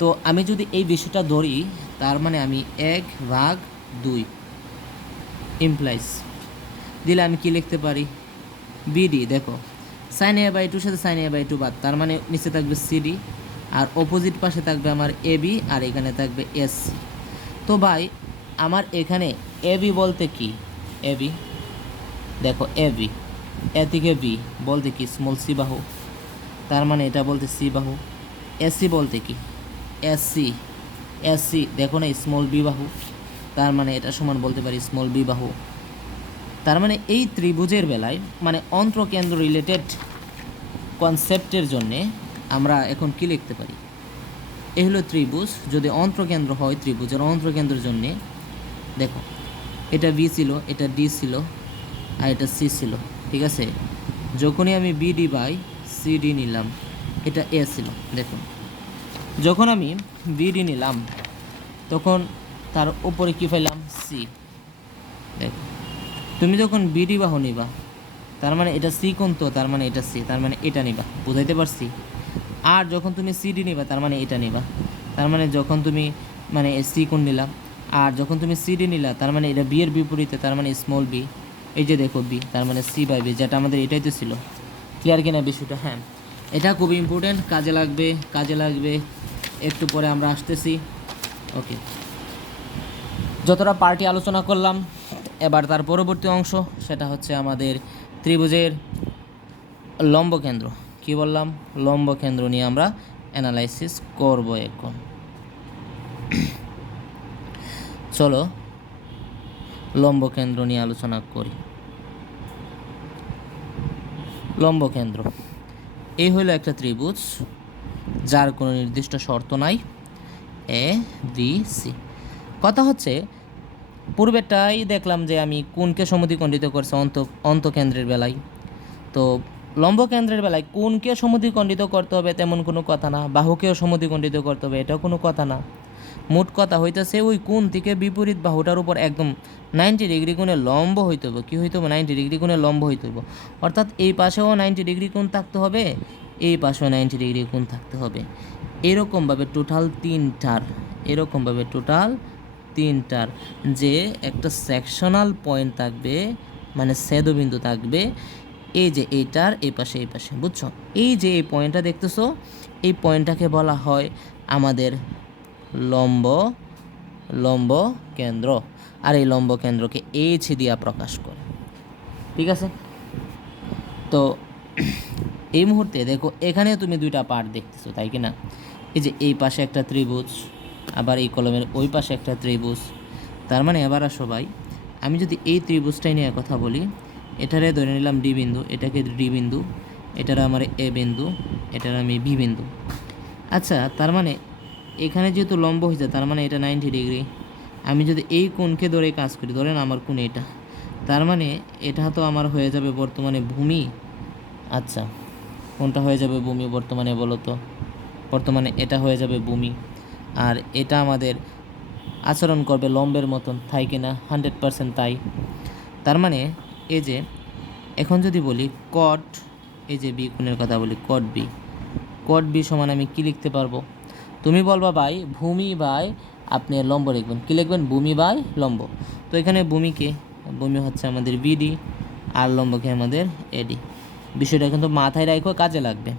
তো আমি যদি এই বিষয়টা ধরি, তার মানে আমি 1/2 ইমপ্লাইজ দিলে আমি কি লিখতে পারি? বিডি। দেখো সাইন এ বাই টুর সাথে সাইন এ বাই টু বাদ, তার মানে নিচে থাকবে সিডি, আর অপোজিট পাশে থাকবে আমার এ বি, আর এখানে থাকবে এস। তো ভাই আমার এখানে এ বি বলতে কি? এ বি, দেখো এ বি, এ থেকে বি বলতে কি? স্মল সি বাহু, তার মানে এটা বলতে সি বাহু। এসি বলতে কি? এসসি। এসসি দেখো না স্মল বি বাহু, তার মানে এটা সমান বলতে পারি স্মল বি বাহু। তার মানে এই ত্রিভুজের বেলায়, মানে অন্তকেন্দ্র রিলেটেড কনসেপ্টের জন্যে আমরা এখন কি লিখতে পারি? এই হলো ত্রিভুজ। যদি অন্তকেন্দ্র হয় ত্রিভুজের অন্তকেন্দ্রের জন্যে, দেখো এটা বি ছিল, এটা ডি ছিল, আর এটা সি ছিল। ঠিক আছে? যখনই আমি বিডি বাই সিডি নিলাম, এটা এ ছিল। দেখুন যখন আমি বিডি নিলাম, তখন তার উপরে কী পাইলাম? সি। দেখো তুমি যখন বিডি বাহু নিবা, তার মানে এটা সি কোণ, তো তার মানে এটা সি, তার মানে এটা নিবা। বুঝাইতে পারছি? আর যখন তুমি সিডি নিবা, তার মানে এটা নিবা। তার মানে যখন তুমি মানে সি কোণ নিলাম, আর যখন তুমি সিডি নিলা, তার মানে এটা বি এর বিপরীতে, তার মানে স্মল বি। এই যে দেখো বি, তার মানে সি বাই বি, যেটা আমাদের এটাই তো ছিল। ক্লিয়ার কিনা বিষয়টা? হ্যাঁ, এটা খুব ইম্পর্টেন্ট, কাজে লাগবে, কাজে লাগবে। একটু পরে আমরা আসতেছি। ওকে, যতটা পার্টি আলোচনা করলাম, এবার তার পরবর্তী অংশ, সেটা হচ্ছে আমাদের ত্রিভুজের লম্ব কেন্দ্র। কি বললাম? লম্ব কেন্দ্র নিয়ে আমরা অ্যানালাইসিস করব এখন। চলো লম্ব কেন্দ্র নিয়ে আলোচনা করি। লম্ব কেন্দ্র এই হলো একটা ত্রিভুজ যার কোনো নির্দিষ্ট শর্ত নাই, এ বি সি। কথা হচ্ছে পূর্বেরটাই দেখলাম যে আমি কোনকে সমদ্বিখণ্ডিত করছে অন্তকেন্দ্রের বেলায়। তো লম্বকেন্দ্রের বেলায় কোণকে সমদ্বিখণ্ডিত করতে হবে তেমন কোনো কথা না, বাহুকেও সমদ্বিখণ্ডিত করতে হবে এটাও কোনো কথা না। মোট কথা হইতেছে ওই কোণ থেকে বিপরীত বাহুটার উপর একদম 90 ডিগ্রি কোণে লম্ব হইতে হবে। কী হইতে হবে? 90 ডিগ্রি কোণে লম্ব হইতে হবে। অর্থাৎ এই পাশেও 90 ডিগ্রি কোণ থাকতে হবে, এই পাশেও 90 ডিগ্রি কোণ থাকতে হবে। এরকমভাবে টোটাল তিনটার যে একটা সেকশনাল পয়েন্ট থাকবে, মানে ছেদবিন্দু থাকবে, এই যে এইটার এই পাশে বুঝছো? এই যে এই পয়েন্টটা দেখতেছো, এই পয়েন্টটাকে বলা হয় আমাদের লম্ব কেন্দ্র। আর এই লম্ব কেন্দ্রকে এইচ দিয়া প্রকাশ করে। ঠিক আছে? তো এই মুহূর্তে দেখো এখানেও তুমি দুইটা পার্ট দেখতেছো, তাই কি না? এই যে এই পাশে একটা ত্রিভুজ, আবার এই কলমের ওই পাশে একটা ত্রিভুজ। তার মানে এবার আসো ভাই, আমি যদি এই ত্রিভুজটাই নিয়ে কথা বলি, এটারে ধরে নিলাম ডি বিন্দু, এটাকে ডি বিন্দু, এটার আমার এ বিন্দু, এটার আমি বি বিন্দু। আচ্ছা, তার মানে এখানে যেহেতু লম্ব হয়েছে, তার মানে এটা 90 ডিগ্রি। আমি যদি এই কোণকে ধরে কাজ করি, ধরেন আমার কোণ এটা, তার মানে এটা তো আমার হয়ে যাবে বর্তমানে ভূমি। আচ্ছা, কোনটা হয়ে যাবে ভূমি বর্তমানে বলো তো? বর্তমানে এটা হয়ে যাবে ভূমি। আর এটা আমাদের আচরণ করবে লম্বের মতন, তাই কি না? 100% তাই। তার মানে এই যে এখন যদি বলি কট, এই যে বি কোণের কথা বলি, কট বি সমান আমি কি লিখতে পারবো? তুমি বলবা ভাই ভূমি বাই আপনি লম্ব লিখবেন, কী লিখবেন? ভূমি বাই লম্ব। তো এখানে ভূমি হচ্ছে আমাদের বিডি, আর লম্বকে আমাদের এডি। বিষয়টা কিন্তু মাথায় রাখো, কাজে লাগবে।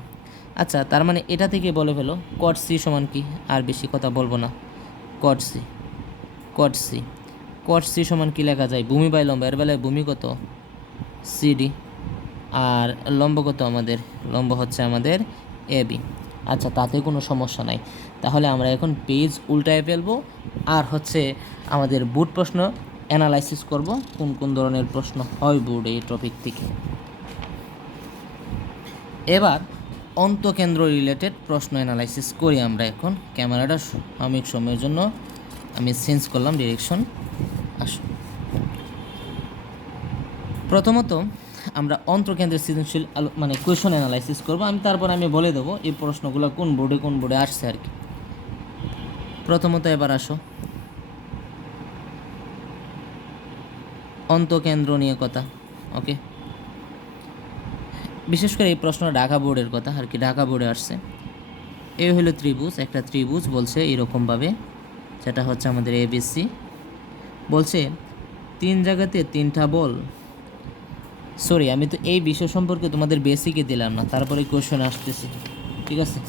আচ্ছা, তার মানে এটা থেকে বলে ফেলো কট সি সমান কি? আর বেশি কথা বলবো না, কট সি সমান কি লেখা যায়? ভূমি বাই লম্ব। এর বেলায় ভূমি কত? সিডি। আর লম্ব কত আমাদের? লম্ব হচ্ছে আমাদের এবি। আচ্ছা, তাতে কোনো সমস্যা নাই। তাহলে আমরা এখন পেজ উল্টায় ফেলবো, আর হচ্ছে আমাদের বোর্ড প্রশ্ন অ্যানালাইসিস করব, কোন কোন ধরনের প্রশ্ন হয় বোর্ডে এই টপিক থেকে। এবার অন্তকেন্দ্র রিলেটেড প্রশ্ন অ্যানালাইসিস করি আমরা এখন। ক্যামেরাটা সাময়িক সময়ের জন্য আমি চেঞ্জ করলাম ডিরেকশন। আসো, প্রথমত আমরা অন্তকেন্দ্রের সৃজনশীল মানে কোয়েশন অ্যানালাইসিস করব। তারপর আমি বলে দেবো এই প্রশ্নগুলো কোন বোর্ডে আসছে আর কি। প্রথমত এবার আসো অন্তকেন্দ্র নিয়ে কথা। ওকে, বিশেষ করে এই প্রশ্ন ঢাকা বোর্ডের কথা আর কি, ঢাকা বোর্ডে আসছে। এই হলো ত্রিভুজ, একটা ত্রিভুজ বলছে এরকমভাবে, যেটা হচ্ছে আমাদের এবিসি। বলছে 3 জায়গাতে 3টা বল। সরি, আমি তো এই বিষয় সম্পর্কে তোমাদের বেসিকে দিলাম না, তারপরে কোয়েশ্চেন আসতেছে। ঠিক আছে,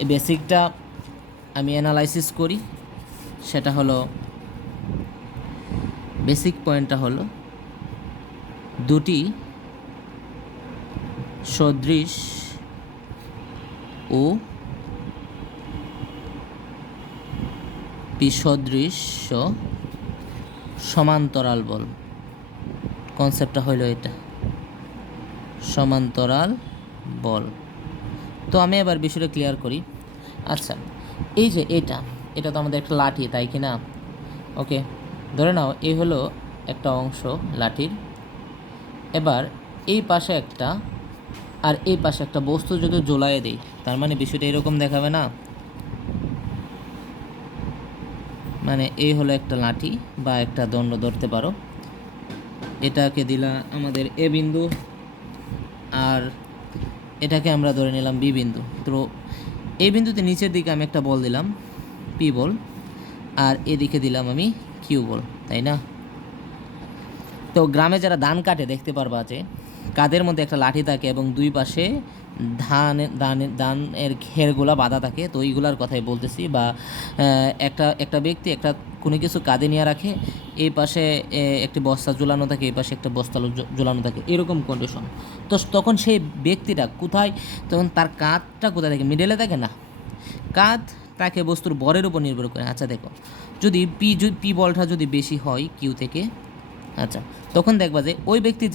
এই বেসিকটা আমি অ্যানালাইসিস করি। সেটা হলো, বেসিক পয়েন্টটা হলো দুটি সদৃশ ও বিসদৃশ্য সমান্তরাল বল। কনসেপ্টটা হলো এটা, সমান্তরাল বল। তো আমি এবার বিষয়টা ক্লিয়ার করি। আচ্ছা, এই যে এটা তো আমাদের একটা লাঠি, তাই কি না? ওকে, ধরে নাও এই হলো একটা অংশ লাঠির। এবার এই পাশে একটা আর এই পাশে একটা বস্তু যদি ঝোলাইয়ে দিই, তার মানে বিষয়টা এরকম দেখাবে না? মানে এই হলো একটা লাঠি বা একটা দণ্ড ধরতে পারো। এটাকে দিলা আমাদের এ বিন্দু, আর এটাকে আমরা ধরে নিলাম বি বিন্দু। তো এই বিন্দুতে নিচের দিকে আমি একটা বল দিলাম, পি বল, আর এদিকে দিলাম আমি কিউ বল, তাই না? তো গ্রামে যারা ধান কাটে দেখতে পারবা যে কাদের মধ্যে একটা লাঠি থাকে এবং দুই পাশে ধানের ঘেরগুলা বাঁধা থাকে। তো এইগুলার কথাই বলতেছি। বা একটা ব্যক্তি একটা কোনো কিছু কাঁধে নিয়ে রাখে, এই পাশে একটি বস্তা ঝুলানো থাকে, এই পাশে একটা বস্তা ঝুলানো থাকে, এরকম কন্ডিশন। তো তখন সেই ব্যক্তিটা কোথায়, তখন তার কাঁধটা কোথায় থাকে? মিডলে থাকে না? কাঁধ তাকে বস্তুর বরের উপর নির্ভর করে। আচ্ছা দেখো, যদি পি বলটা যদি বেশি হয় কিউ থেকে, আচ্ছা, তখন দেখবা যে ওই ব্যক্তি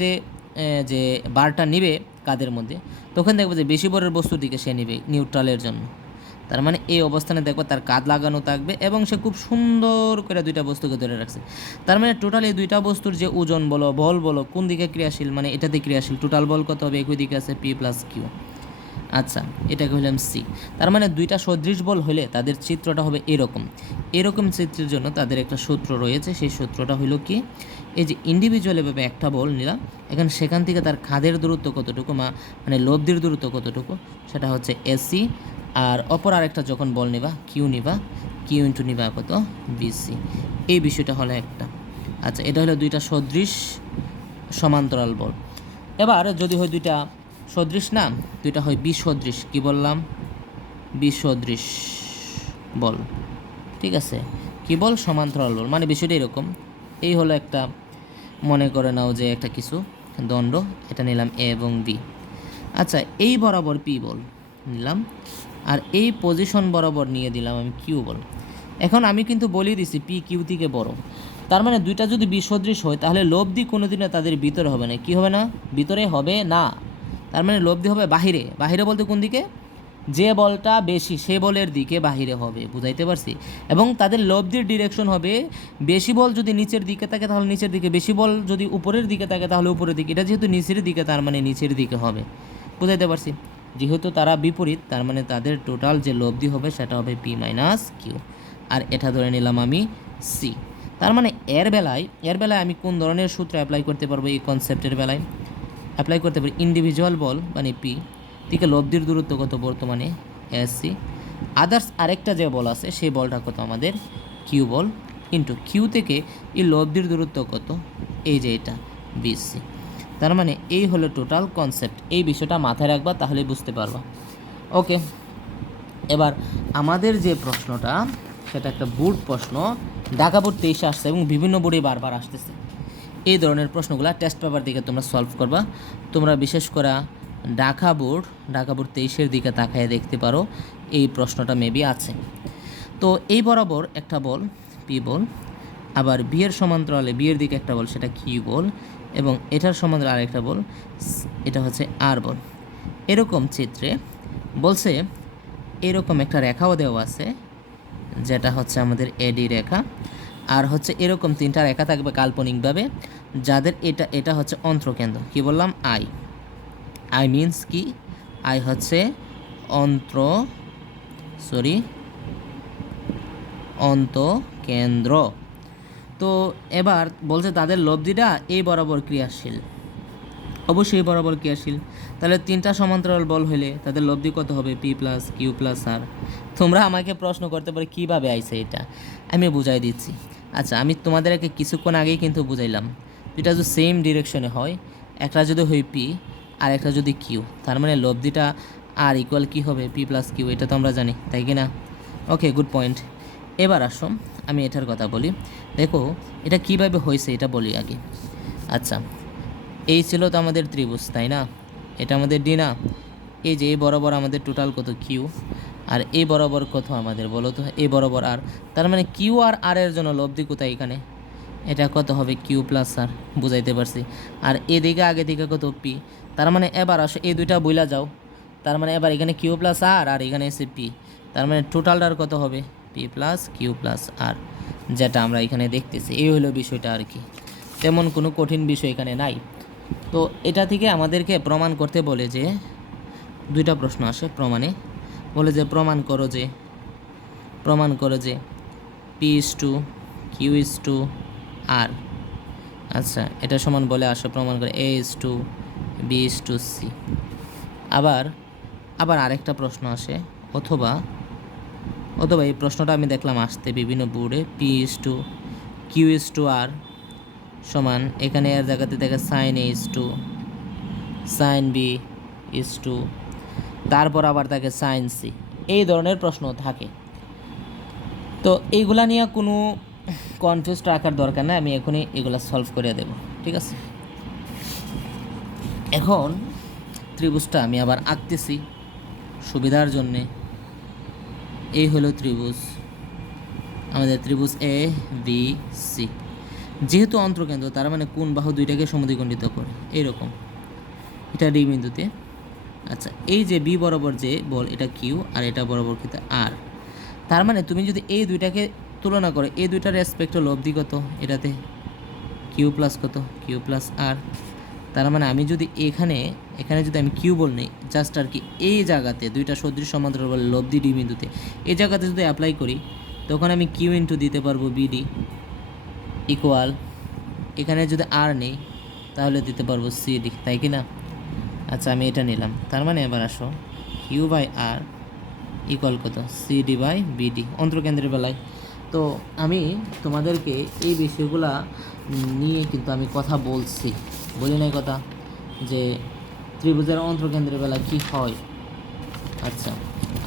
যে বারটা নেবে কাদের মধ্যে, তখন দেখবা যে বেশি বরের বস্তুর দিকে সে নেবে নিউট্রালের জন্য। তার মানে এই অবস্থানে দেখবো তার কাঁধ লাগানো থাকবে এবং সে খুব সুন্দর করে দুইটা বস্তুকে ধরে রাখছে। তার মানে টোটাল এই দুইটা বস্তুর যে ওজন বলো বল বলো কোন দিকে ক্রিয়াশীল, মানে এটাতে ক্রিয়াশীল, টোটাল বল কত হবে, একই দিকে আছে পি প্লাস কিউ। আচ্ছা, এটাকে হলাম সি। তার মানে দুইটা সদৃশ বল হলে তাদের চিত্রটা হবে এরকম। এরকম চিত্রের জন্য তাদের একটা সূত্র রয়েছে, সেই সূত্রটা হলো কি, এই যে ইন্ডিভিজুয়াল এভাবে একটা বল নিলাম, এখন সেখান থেকে তার খাদের দূরত্ব কতটুকু মানে লব্ধির দূরত্ব কতটুকু, সেটা হচ্ছে এসি। আর অপর আরেকটা যখন বল নিবা কিউ ইন্টু নিবা কত, বিসি। এই বিষয়টা হলো একটা। আচ্ছা, এটা হলো দুইটা সদৃশ সমান্তরাল বল। এবার যদি হয় দুইটা সদৃশ না, দুইটা হয় বিসদৃশ, কি বললাম, বিসদৃশ বল, ঠিক আছে, কি বল, সমান্তরাল বল। মানে বিষয়টা এরকম, এই হলো একটা, মনে করে নাও যে একটা কিছু দণ্ড, এটা নিলাম এ এবং বি। আচ্ছা, এই বরাবর পি বল নিলাম, আর এই পজিশন বরাবর নিয়ে দিলাম আমি কিউ বল। এখন আমি কিন্তু বলিয়ে দিছি পি কিউ থেকে বড়। তার মানে দুইটা যদি বিসদৃশ হয় তাহলে লব্ধি কোনোদিনও তাদের ভিতরে হবে না, কি হবে না, ভিতরে হবে না। তার মানে লব্ধি হবে বাহিরে। বাহিরে বলতে কোন দিকে, যে বলটা বেশি সে বলের দিকে বাহিরে হবে, বুঝাইতে পারছি। এবং তাদের লব্ধির ডিরেকশন হবে, বেশি বল যদি নিচের দিকে থাকে তাহলে নিচের দিকে, বেশি বল যদি উপরের দিকে থাকে তাহলে উপরের দিকে। এটা যেহেতু নিচের দিকে তার মানে নিচের দিকে হবে, বুঝাইতে পারছি। যেহেতু তারা বিপরীত তার মানে তাদের টোটাল যে লব্ধি হবে সেটা হবে পি মাইনাস কিউ। আর এটা ধরে নিলাম আমি সি। তার মানে এর বেলায় আমি কোন ধরনের সূত্র অ্যাপ্লাই করতে পারবো, এই কনসেপ্টের বেলায় অ্যাপ্লাই করতে পারি ইন্ডিভিজুয়াল বল মানে পি থেকে লব্ধির দূরত্ব কত বর্তমানে এসি, আদার্স আরেকটা যে বল আছে সেই বলটা কত আমাদের কিউ বল, ইন্টু কিউ থেকে এই লব্ধির দূরত্ব কত, এই যে এটা বিসি। তার মানে এই হলো টোটাল কনসেপ্ট। এই বিষয়টা মাথায় রাখবা, তাহলে বুঝতে পারবা। ওকে, এবার আমাদের যে প্রশ্নটা সেটা একটা বোর্ড প্রশ্ন, ঢাকা বোর্ড 23 আসছে এবং বিভিন্ন বোর্ডে বারবার আসতেছে। এই ধরনের প্রশ্নগুলো টেস্ট পেপার দিকে তোমরা সলভ করবা। তোমরা বিশেষ করে ঢাকা বোর্ড 23-এর দিকে তাকায় দেখতে পারো, এই প্রশ্নটা মেবি আছে। তো এই বরাবর একটা বল পি বল, আবার বিয়ের সমান্তরালে বিয়ের দিকে একটা বল সেটা কিউ বল, এবং এটার সমান্তরালে আরেকটা বল এটা হচ্ছে আর বল। এরকম চিত্রে বলছে এরকম একটা রেখাও দেওয়া আছে যেটা হচ্ছে আমাদের এডি রেখা, আর হচ্ছে এরকম তিনটা রেখা থাকবে কাল্পনিকভাবে, যাদের এটা হচ্ছে অন্ত্রকেন্দ্র। কি বললাম, আই মিনস কি, আই হচ্ছে অন্তকেন্দ্র। তো এবার বলছে তাদের লব্ধিটা এই বরাবর ক্রিয়াশীল, অবশ্যই বরাবর ক্রিয়াশীল। তাহলে তিনটা সমান্তরাল বল হলে তাদের লব্ধি কত হবে, পি প্লাস কিউ প্লাস আর। তোমরা আমাকে প্রশ্ন করতে পারো কীভাবে আইছে, এটা আমি বুঝাই দিচ্ছি। আচ্ছা, আমি তোমাদেরকে কিছুক্ষণ আগেই কিন্তু বুঝাইলাম, দুইটা যদি সেম ডিরেকশনে হয়, একটা যদি হয় পি আর একটা যদি কিউ, তার মানে লব্ধিটা আর ইকুয়াল কী হবে, পি প্লাস কিউ, এটা তো আমরা জানি, তাই কি না? ওকে, গুড পয়েন্ট। এবার আসো আমি এটার কথা বলি। দেখো এটা কীভাবে হয়েছে এটা বলি আগে। আচ্ছা, এই ছিল তো আমাদের ত্রিভুজ, তাই না? এটা আমাদের ডি না? এই যে এই বরাবর আমাদের টোটাল কত কিউ, আর এই বরাবর কত আমাদের বলো তো, এই বরাবর আর। তার মানে কিউ আর এর জন্য লব্ধি কোথায়, এখানে এটা কত হবে, কিউ প্লাস আর, বুঝাইতে পারছি। আর এদিকে আগে দিকে কত পি। তার মানে এবার আসো এই দুইটা বইলা যাও, তার মানে এবার এখানে কিউ প্লাস আর এখানে এসে পি, তার মানে টোটালটার কত হবে, পি প্লাস কিউ প্লাস আর, যেটা আমরা এখানে দেখতেছি। এই হলো বিষয়টা আর কি, তেমন কোনো কঠিন বিষয় এখানে নাই। তো এটা থেকে আমাদেরকে প্রমাণ করতে বলে যে দুইটা প্রশ্ন আসে প্রমাণে, বলে যে প্রমাণ করো যে P is to Q is to R. আচ্ছা, এটা সমান বলে আসে প্রমাণ করে A is to B is to C. আবার আরেকটা প্রশ্ন আসে, অথবা এই প্রশ্নটা আমি দেখলাম আসতে বিভিন্ন বোর্ডে, P is to Q is to R সমান, এখানে এর জায়গাতে দেখে sine A is to sine B is to, তারপর আবার থাকে সাইন সি। এই ধরনের প্রশ্ন থাকে। তো এইগুলা নিয়ে কোনো কনফিউজ রাখার দরকার নেই, আমি এখনই এগুলা সলভ করে দেব, ঠিক আছে? এখন ত্রিভুজটা আমি আবার আঁকতেছি সুবিধার জন্যে। এই হলো ত্রিভুজ, আমাদের ত্রিভুজ এ বি সি। যেহেতু অন্তর্কেন্দ্র তার মানে কোন বাহু দুইটাকে সমদ্বিখণ্ডিত করে, এইরকম এটা ডি বিন্দুতে, আচ্ছা, এই যে বি বরাবর যে বল এটা কিউ আর এটা বরাবর কিন্তু আর। তার মানে তুমি যদি এই দুইটাকে তুলনা করো, এই দুইটার রেসপেক্টে লব্ধি কত, এটাতে কিউ প্লাস কত, কিউ প্লাস আর। তার মানে আমি যদি এখানে এখানে যদি আমি কিউ বল নিই জাস্ট আর কি, এই জায়গাতে দুইটা সদৃশ সমান্তরাল বলে লব্ধি ডি বিন্দুতে এই জায়গাতে যদি অ্যাপ্লাই করি, তখন আমি কিউ ইন্টু দিতে পারবো বিডি ইকুয়াল, এখানে যদি আর নেই তাহলে দিতে পারবো সিডি, তাই কি না? আচ্ছা, আমি এটা নিলাম। তার মানে এবার আসো, কিউ বাই আর ইকুয়াল কত, সিডি বাই বিডি অন্তর্কেন্দ্রের বেলায়। তো আমি তোমাদেরকে এই বিষয়গুলা নিয়ে কিন্তু আমি কথা বলছি, বলি নাই কথা, যে ত্রিভুজের অন্তর্কেন্দ্রের বেলা কি হয়। আচ্ছা,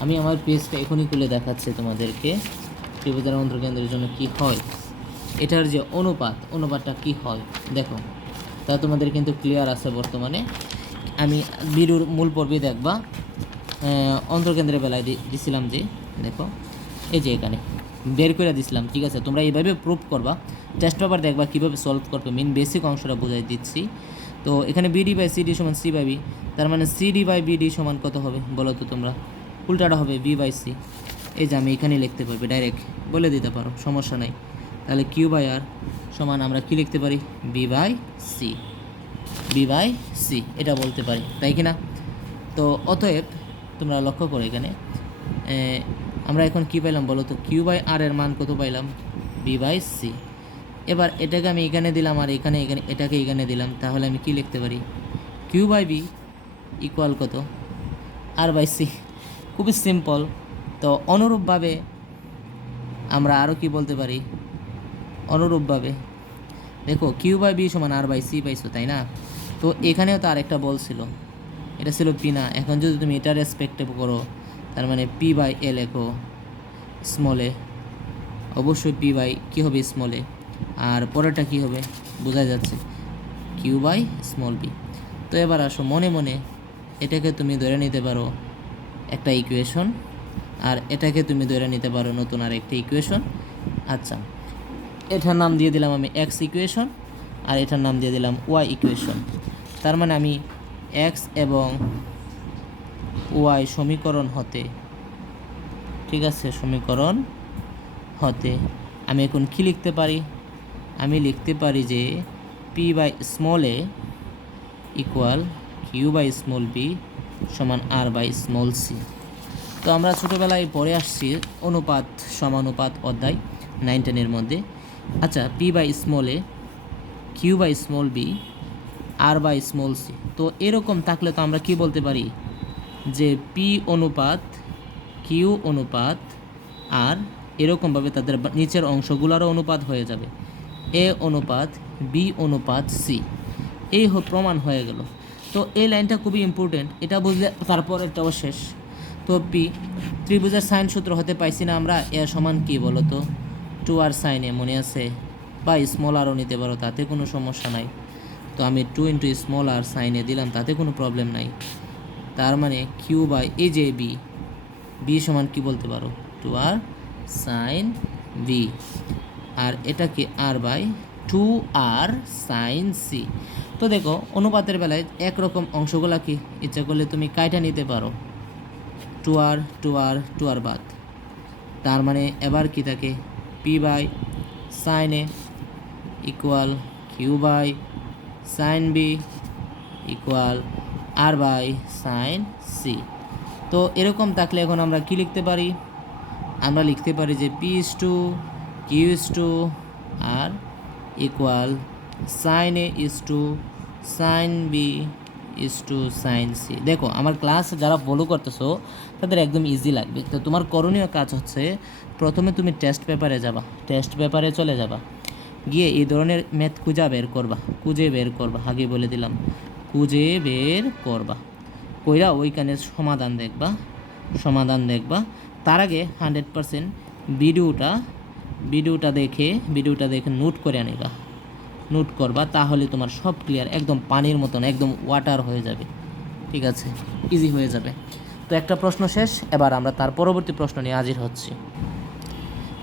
আমি আমার পেজটা এখনই খুলে দেখাচ্ছি তোমাদেরকে, ত্রিভুজের অন্তর্কেন্দ্রের জন্য কি হয়, এটার যে অনুপাতটা কি হয় দেখো, তা তোমাদের কিন্তু ক্লিয়ার আছে বর্তমানে। আমি ভিডিওর মূল পর্বে দেখবা, অন্তর্কেন্দ্রের বেলায় দিছিলাম যে, দেখো এই যে এখানে বের করে দিছিলাম, ঠিক আছে? তোমরা এইভাবে প্রুফ করবা, টেস্ট পেপার দেখবা কীভাবে সলভ করবে, মেন বেসিক অংশটা বোঝাই দিচ্ছি। তো এখানে বিডি বাই সিডি সমান সি বাই বি, তার মানে সিডি বাই বিডি সমান কত হবে বলো তো তোমরা? উল্টাটা হবে বি বাই সি। এই যে আমি এখানে লিখতে পারবি, ডাইরেক্ট বলে দিতে পারো, সমস্যা নাই। তাহলে কিউ বাই আর সমান আমরা কি লিখতে পারি, B by C, B by C এটা বলতে পারি, তাই কি না? তো অতএব তোমরা লক্ষ্য করো এখানে আমরা এখন কি পাইলাম বলো তো, কিউ বাই আর এর মান কত পাইলাম, বি বাই সি। এবার এটাকে আমি এখানে দিলাম আর এখানে এটাকে এখানে দিলাম, তাহলে আমি কি লিখতে পারি, কিউ বাই বি ইকুয়াল কত, আর বাই সি। খুবই সিম্পল। তো অনুরূপভাবে আমরা আরও কি বলতে পারি, অনুরূপভাবে দেখো কিউ বাই বি সমান আর বাই সি পাইছো, তাই না? তো এখানেও তো আরেকটা বল ছিল, এটা ছিল পি না? এখন যদি তুমি এটা রেসপেক্টিভ করো, তার মানে পি বাই এ লেখো স্মলে, অবশ্যই পি বাই কী হবে স্মলে, আর পরেরটা কী হবে বোঝা যাচ্ছে, কিউ বাই স্মল বি। তো এবার আসো, মনে মনে এটাকে তুমি ধরে নিতে পারো একটা ইকুয়েশন, আর এটাকে তুমি ধরে নিতে পারো নতুন আর একটা ইকুয়েশন। আচ্ছা, এটার নাম দিয়ে দিলাম আমি এক্স ইকুয়েশন, আর এটার নাম দিয়ে দিলাম ওয়াই ইকুয়েশন। তার মানে আমি এক্স এবং ওয়াই সমীকরণ হতে, ঠিক আছে, সমীকরণ হতে আমি এখন কি লিখতে পারি, আমি লিখতে পারি যে P by small A equal Q by small B সমান আর বাই স্মল সি। তো আমরা ছোটোবেলায় পড়ে আসছি অনুপাত সমানুপাত অধ্যায় 9-10-এর মধ্যে। আচ্ছা, P by small A Q by small B R by small C. তো এরকম থাকলে তো আমরা কি বলতে পারি, যে পি অনুপাত কিউ অনুপাত আর এরকমভাবে তাদের নিচের অংশগুলোরও অনুপাত হয়ে যাবে, এ অনুপাত বি অনুপাত সি, এই প্রমাণ হয়ে গেল। তো এই লাইনটা খুবই ইম্পর্টেন্ট, এটা বুঝলে তারপর এটাও শেষ। তো পি ত্রিভুজের সাইন সূত্র হতে পাইছি না আমরা, এ সমান কি বলো তো, 2r সাইন এ, মনে আছে? বা স্মল আরও নিতে পারো, তাতে কোনো সমস্যা নাই। তো আমি 2 ইন্টু স্মল আর সাইন এ দিলাম, তাতে কোনো প্রবলেম নাই। তার মানে কিউ বাই এই যে বি, বি সমান কি বলতে পারো, 2r সাইন বি, আর এটাকে আর বাই 2r সাইন সি। তো দেখো অনুপাতের বেলায় একরকম অংশগুলা কি ইচ্ছা করলে তুমি কাইটা নিতে পারো, 2r বাদ। তার মানে এবার কি থাকে, P by sine A equal Q by sine B equal R by sine C. তো এরকম থাকলে এখন আমরা কি লিখতে পারি, আমরা লিখতে পারি যে P is to Q is to R equal sine A is to sine B is to sine C. দেখো আমার ক্লাস যারা ফলো করতেছো তাদের একদম ইজি লাগবে। তো তোমার করণীয় কাজ হচ্ছে, প্রথমে তুমি টেস্ট পেপারে যাবা, টেস্ট পেপারে চলে যাবা, গিয়ে এই ধরনের ম্যাথ খুঁজে বের করবা, আগে বলে দিলাম, খুঁজে বের করবা, কইরা ওইখানে সমাধান দেখবা। তার আগে 100% ভিডিওটা দেখে নোট করবা, তাহলে তোমার সব ক্লিয়ার, একদম পানির মতন, একদম ওয়াটার হয়ে যাবে, ঠিক আছে, ইজি হয়ে যাবে। তো একটা প্রশ্ন শেষ, এবার আমরা তার পরবর্তী প্রশ্ন নিয়ে হাজির হচ্ছি।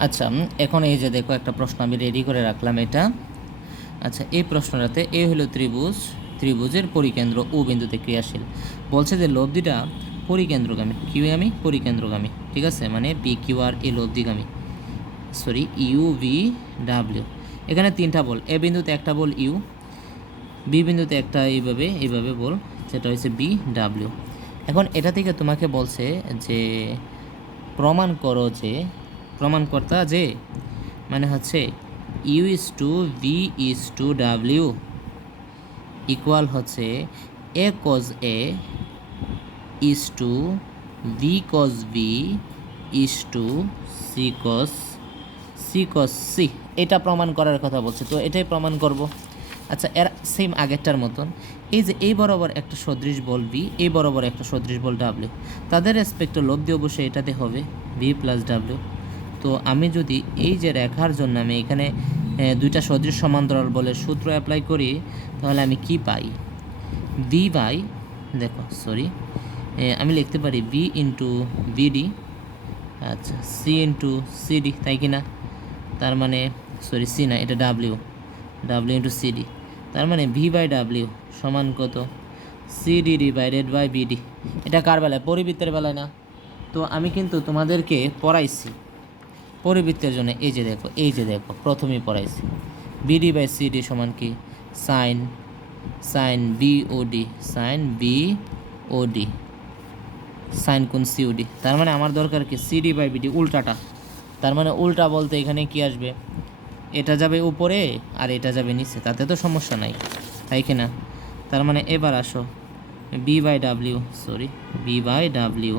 আচ্ছা, এখন এই যে দেখো একটা প্রশ্ন আমি রেডি করে রাখলাম এটা। আচ্ছা, এই প্রশ্নটাতে এ হলো ত্রিভুজ ত্রিভুজের পরিকেন্দ্র ও বিন্দুতে ক্রিয়াশীল। বলছে যে লব্ধিটা পরিকেন্দ্রগামী, কিগামী? পরিকেন্দ্রগামী, ঠিক আছে, মানে পি কিউ আর এ লব্ধিগামী, সরি ইউ ভি ডাব্লিউ। এখানে তিনটা বল, এ বিন্দুতে একটা বল ইউ, বি বিন্দুতে একটা এইভাবে বল, যেটা হচ্ছে বি ডাব্লিউ। এখন এটা থেকে তোমাকে বলছে যে প্রমাণ করো যে, প্রমাণকর্তা যে মানে হচ্ছে U is to V is to W equal হচ্ছে A cos A is to V cos V is to C cos C. এটা প্রমাণ করার কথা বলছে, তো এটাই প্রমাণ করব। আচ্ছা, এর সেম আগেরটার মতন, এই যে এই বরাবর একটা সদৃশ বল ভি, এই বরাবর একটা সদৃশ বল ডাব্লিউ, তাদের রেসপেক্টে লব্ধি অবশ্যই এটাতে হবে ভি প্লাস ডাব্লিউ। তো আমি যদি এই যে রেখার জন্য আমি এখানে দুইটা সদৃশ সমান্তরাল বলের সূত্র অ্যাপ্লাই করি, তাহলে আমি কি পাই? ভি বাই, দেখো সরি, আমি লিখতে পারি ভি ইন্টু ভিডি, আচ্ছা সি ইন্টু সিডি, তাই কি না? তার মানে সরি সি না, এটা ডাব্লিউ, ডাব্লিউ ইন্টু সিডি, তার মানে ভি বাই ডাব্লিউ সমান কত? CD divided by BD. এটা কার বেলায়? পরিবৃত্তের বেলায় না? তো আমি কিন্তু তোমাদেরকে পড়াইছি পরিবৃত্তের জন্য, এই যে দেখো প্রথমেই পড়াইছি বিডি বাই সিডি সমান কি? Sine B O D, sine B O D, sine কোণ সিওডি। তার মানে আমার দরকার কি? সিডি বাই বিডি, উল্টাটা। তার মানে উল্টা বলতে এখানে কি আসবে? এটা যাবে উপরে আর এটা যাবে নিচে, তাতে তো সমস্যা নাই, তাই কি না? তার মানে এবার আসো B by W, sorry B by W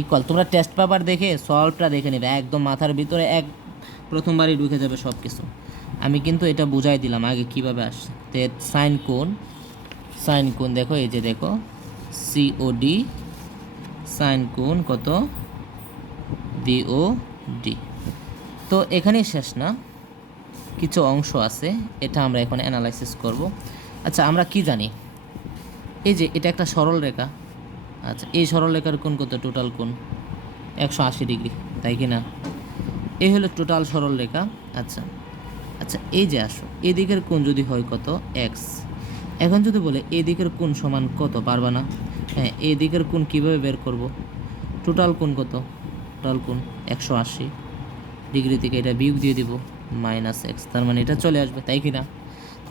equal, তোমরা টেস্ট পেপার দেখে সলভটা দেখে নেবে, একদম মাথার ভিতরে প্রথমবারই ঢুকে যাবে সব কিছু। আমি কিন্তু এটা বুঝাই দিলাম আগে কীভাবে আসছে। তে সাইন কোণ দেখো, এই যে দেখো সিওডি, সাইন কোণ কত? বিওডি। তো এখানেই শেষ না, কিছু অংশ আছে, এটা আমরা এখন অ্যানালাইসিস করব। আচ্ছা, আমরা কি জানি? এই যে এটা একটা সরল রেখা, আচ্ছা এই সরল রেখার কোণ কত? টোটাল কোণ 180 ডিগ্রি, তাই কি না? এই হলো টোটাল সরল রেখা। আচ্ছা আচ্ছা, এই যে আসো, এদিকের কোণ যদি হয় কত? এক্স। এখন যদি বলে এদিকের কোণ সমান কত, পারবা না? হ্যাঁ, এদিকের কোণ কীভাবে বের করব? টোটাল কোণ কত? টোটাল কোণ 180 ডিগ্রি থেকে এটা বিয়োগ দিয়ে দিব মাইনাস এক্স, তার মানে এটা চলে আসবে, তাই কি না?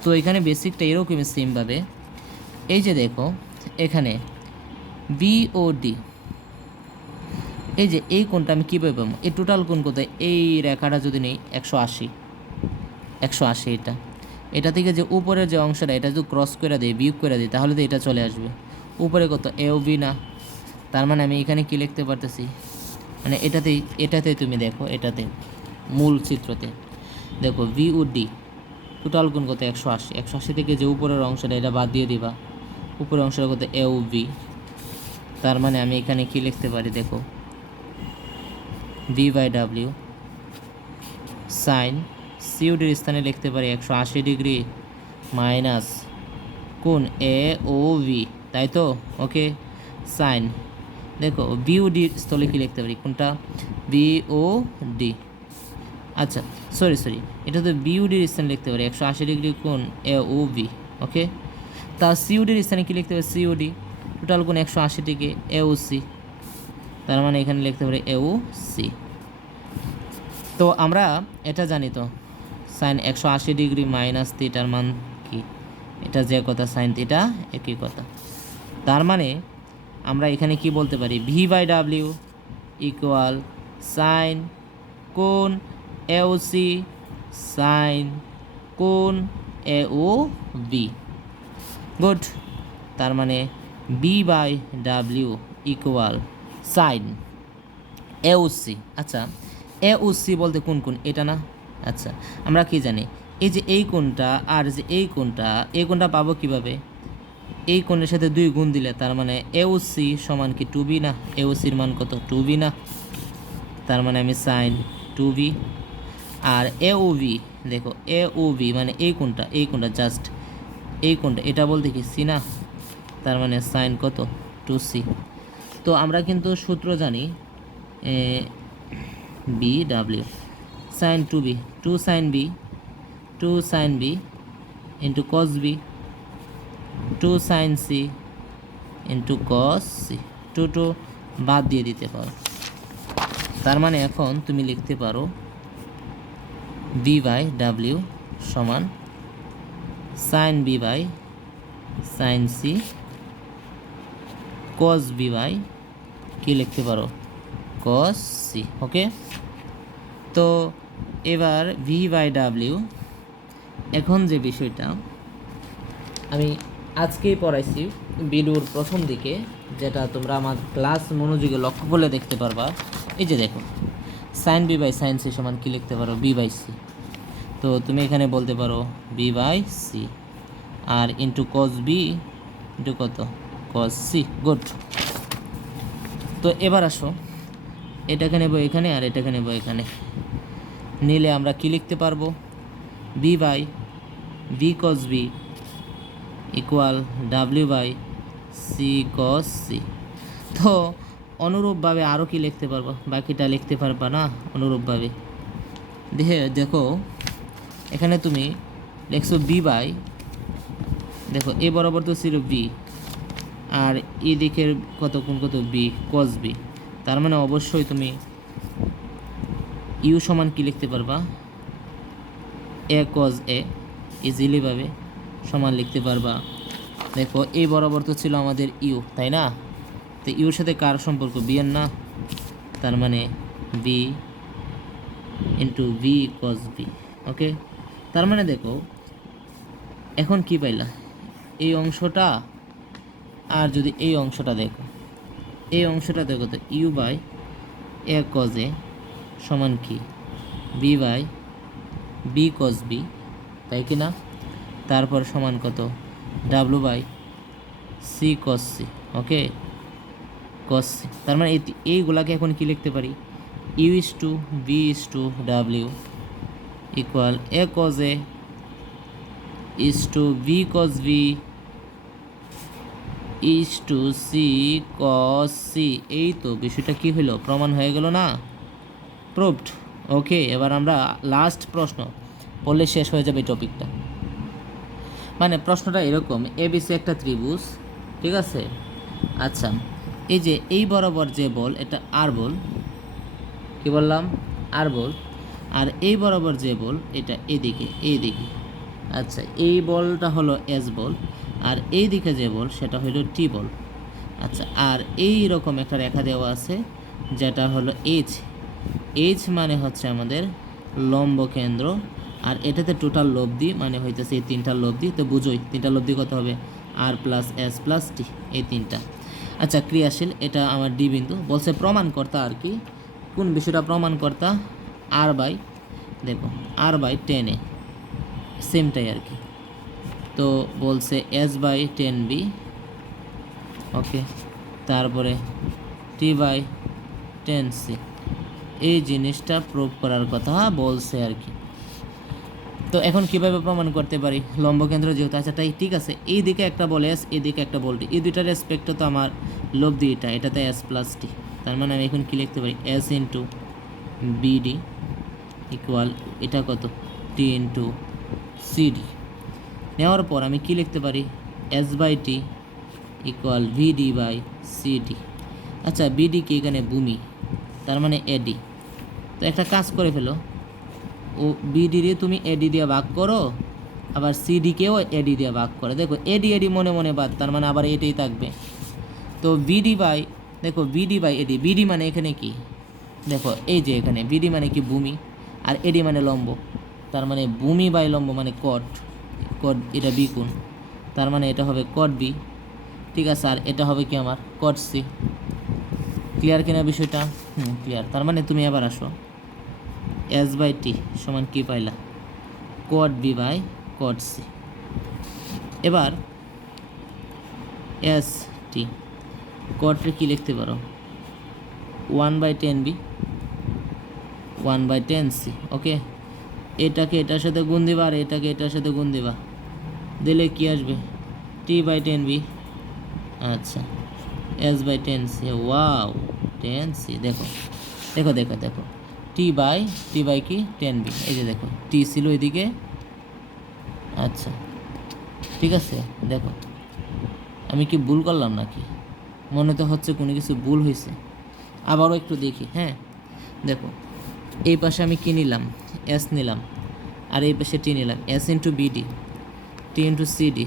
তো এখানে বেসিকটা এরকমই সেমভাবে, এই যে দেখো এখানে বিওডি, এই যে এই কোণটা আমি কীভাবে পাবো? এই টোটাল কোণ কোথায়? এই রেখাটা যদি নেই 180, এটা থেকে যে উপরের যে অংশটা, এটা যদি ক্রস করে দিই, বিয়োগ করে দিই, তাহলে তো এটা চলে আসবে। উপরে কত? এও বি না? তার মানে আমি এখানে কি লিখতে পারতেছি? মানে এটাতে তুমি দেখো, এটাতে মূল চিত্রতে দেখো ভিউডি টোটাল কোণ কত? 180 থেকে যে উপরের অংশটা, এটা বাদ দিয়ে দিবা, উপরের অংশটা কত? এও বি। তার মানে আমি এখানে কি লিখতে পারি? দেখো ভি বাই ডাব্লিউ সাইন সিউডির স্থানে লিখতে পারি 180 ডিগ্রি মাইনাস কোণ এ ও ভি, তাই তো? ওকে, সাইন দেখো বিওডি স্থলে কি লিখতে পারি? কোনটা? বিওডি। আচ্ছা সরি, এটা তো বিওডির স্থানে লিখতে পারি 180 ডিগ্রি কোণ এ ও ভি। ওকে, তা সিওডির স্থানে কি লিখতে পারি? সিওডি টোটাল কোণ 180 থেকে এ ও সি, তার মানে এখানে লিখতে পারি এ ও সি। তো আমরা এটা জানি তো, সাইন 180 ডিগ্রি মাইনাস থিটার মান কি? এটা যে কথা, সাইন থিটা একই কথা। তার মানে আমরা এখানে কি বলতে পারি? V by W equal sine কোণ এও সি সাইন কোণ এ ও বি। গুড। তার মানে B by W equal sine AO C. আচ্ছা, এও সি বলতে কোন কোণ? এটা না? আচ্ছা, আমরা কি জানি? এই যে এই কোণটা আর যে এই কোণটা পাবো কিভাবে? এই কোণের সাথে 2 গুণ দিলে, তার মানে এও সি সমান কি 2b না? এও সির মান কত? 2b না? তার মানে আমি সাইন 2b। আর এও ভি দেখো, এও ভি মানে এই কোণটা জাস্ট এই কোণটা, এটা বলতে কি সি না? তার মানে সাইন কত? 2c। তো আমরা কিন্তু সূত্র জানি, B W sine 2b, 2 sine B into cos B two sine C into cos C, two বাদ দিয়ে দিতে পারো। তার মানে এখন তুমি লিখতে পারো বি বাই ডাব্লিউ সমান sine B by sine C cos B by কি লিখতে পারো কস সি। ওকে, তো এবার ভি বাই ডাব্লিউ, এখন যে বিষয়টা আমি আজকেই পড়াইছি ভিডিওর প্রথম দিকে, যেটা তোমরা আমার ক্লাস মনোযোগে লক্ষ্য করলে দেখতে পারবা। এই যে দেখো sine B by sine C সমান কী লিখতে পারো বি বাই সি। তো তুমি এখানে বলতে পারো বি বাই সি আর ইন্টু কস বি ইন্টু কত কস সি। গুড। তো এবার আসো এটাকে নেবো এখানে আর এটাকে নেবো এখানে, নিলে আমরা কি লিখতে পারবো B by B cos B equal W by C cos C. তো অনুরূপভাবে আরও কি লিখতে পারবো, বাকিটা লিখতে পারবা না অনুরূপভাবে। দেখো এখানে তুমি লিখছো বি বাই, দেখো এ বরাবর তো ছিল বি আর এই দিকের কত কোন কত বি কস বি, তার মানে অবশ্যই তুমি ইউ সমান কি লিখতে পারবা এ কস এ ইজিলি ভাবে সমান লিখতে পারবা। দেখো এই বরাবর তো ছিল আমাদের ইউ, তাই না? তো ইউর সাথে কার সম্পর্ক বি এর না, তার মানে B into B cos B. Okay, তার মানে দেখো এখন কি পাইলা এই অংশটা, আর যদি এই অংশটা দেখো তো you by A cos A সমান কি B by B cos B, তাই কি না? তারপর সমান কত W by C cos C. Okay, cos C, তার মানে এইগুলাকে এখন কি লিখতে পারি U is to B is to W equal A cos A is to B cos B is to C cos C. এই তো বিষয়টা কি হলো, প্রমাণ হয়ে গেল না, প্রুভড। ওকে, এবার আমরা লাস্ট প্রশ্ন পড়লে শেষ হয়ে যাবে এই টপিকটা। মানে প্রশ্নটা এরকম, এবিসি একটা ত্রিভুজ, ঠিক আছে? আচ্ছা, এই যে এই বরাবর যে বল এটা আর বল, কি বললাম আর বল, আর এই বরাবর যে বল এটা এইদিকে এইদিকে। আচ্ছা, এই বলটা হলো এস বল আর এই দিকে যে বল সেটা হলো টি বল। আচ্ছা, আর এই রকম একটা রেখা দেওয়া আছে যেটা হলো এইচ। এইচ মানে হচ্ছে আমাদের লম্ব কেন্দ্র, আর এটাতে টোটাল লব্ধি মানে হইতেছে এই তিনটা লব্ধি। তো বুঝোই তিনটা লব্ধি কত হবে আর প্লাস এস প্লাস টি, এই তিনটা। আচ্ছা, ক্রিয়াশীল এটা আমার ডি বিন্দু। বলছে প্রমাণকর্তা আর কি, কোন বিষয়টা প্রমাণকর্তা আর বাই, দেখো আর বাই 10a, সেমটাই আর কি। তো বলছে এস বাই 10b। ওকে, তারপরে টি বাই 10c, এই জিনিসটা প্রুভ করার কথা বলছে আর কি। তো এখন কিভাবে প্রমাণ করতে পারি লম্বকেন্দ্র যেহেতু। আচ্ছা তাই ঠিক আছে, এই দিকে একটা বল এস, এদিকে একটা বল টি, এই দুইটার রেসপেক্ট তো আমার লব্ধি এটাতে এস প্লাস টি। তার মানে আমি এখন কি লিখতে পারি এস ইন্টু বিডি ইকুয়াল এটা কত টি ইন্টু সিডি। নেওয়ার পর আমি কি লিখতে পারি S by T equal VD by CD. আচ্ছা, বিডি কি এখানে ভূমি, তার মানে এডি। তো একটা কাজ করে ফেলো, ও বিডিরে তুমি এডি দিয়ে ভাগ করো, আবার সিডিকেও এডি দিয়ে ভাগ করো। দেখো এডি এডি মনে মনে বাদ, তার মানে আবার এটাই থাকবে। তো বিডি বাই, দেখো বিডি বাই এডি, বিডি মানে এখানে কি, দেখো এই যে এখানে বিডি মানে কি ভূমি আর এডি মানে লম্ব, তার মানে ভূমি বাই লম্ব মানে কট, কট এটা বি কোণ, তার মানে এটা হবে কট বি, ঠিক আছে? আর এটা হবে কি আমার কট সি। ক্লিয়ার কিনা বিষয়টা? ক্লিয়ার। তার মানে তুমি এবার আসো এস বাই টি সমান কি পাইলা cot B by cot C. এবার এস টি কটে কি লিখতে পারো 1/10b 1/10c। ওকে, এটাকে এটার সাথে গুণ দিবা আর এটাকে এটার সাথে গুণ দিবা, দিলে কি আসবে t/10b। আচ্ছা, s/10c, ওয়াও 10c। দেখো দেখো দেখো দেখো টি বাই কি 10b, এই যে দেখো টি ছিল এদিকে। আচ্ছা ঠিক আছে, দেখো আমি কি ভুল করলাম নাকি? মনে তো হচ্ছে কোনো কিছু ভুল হয়েছে। আবারও একটু দেখি। হ্যাঁ, দেখো এই পাশে আমি কি নিলাম, এস নিলাম, আর এই পাশে টি নিলাম, S into BD, T into CD,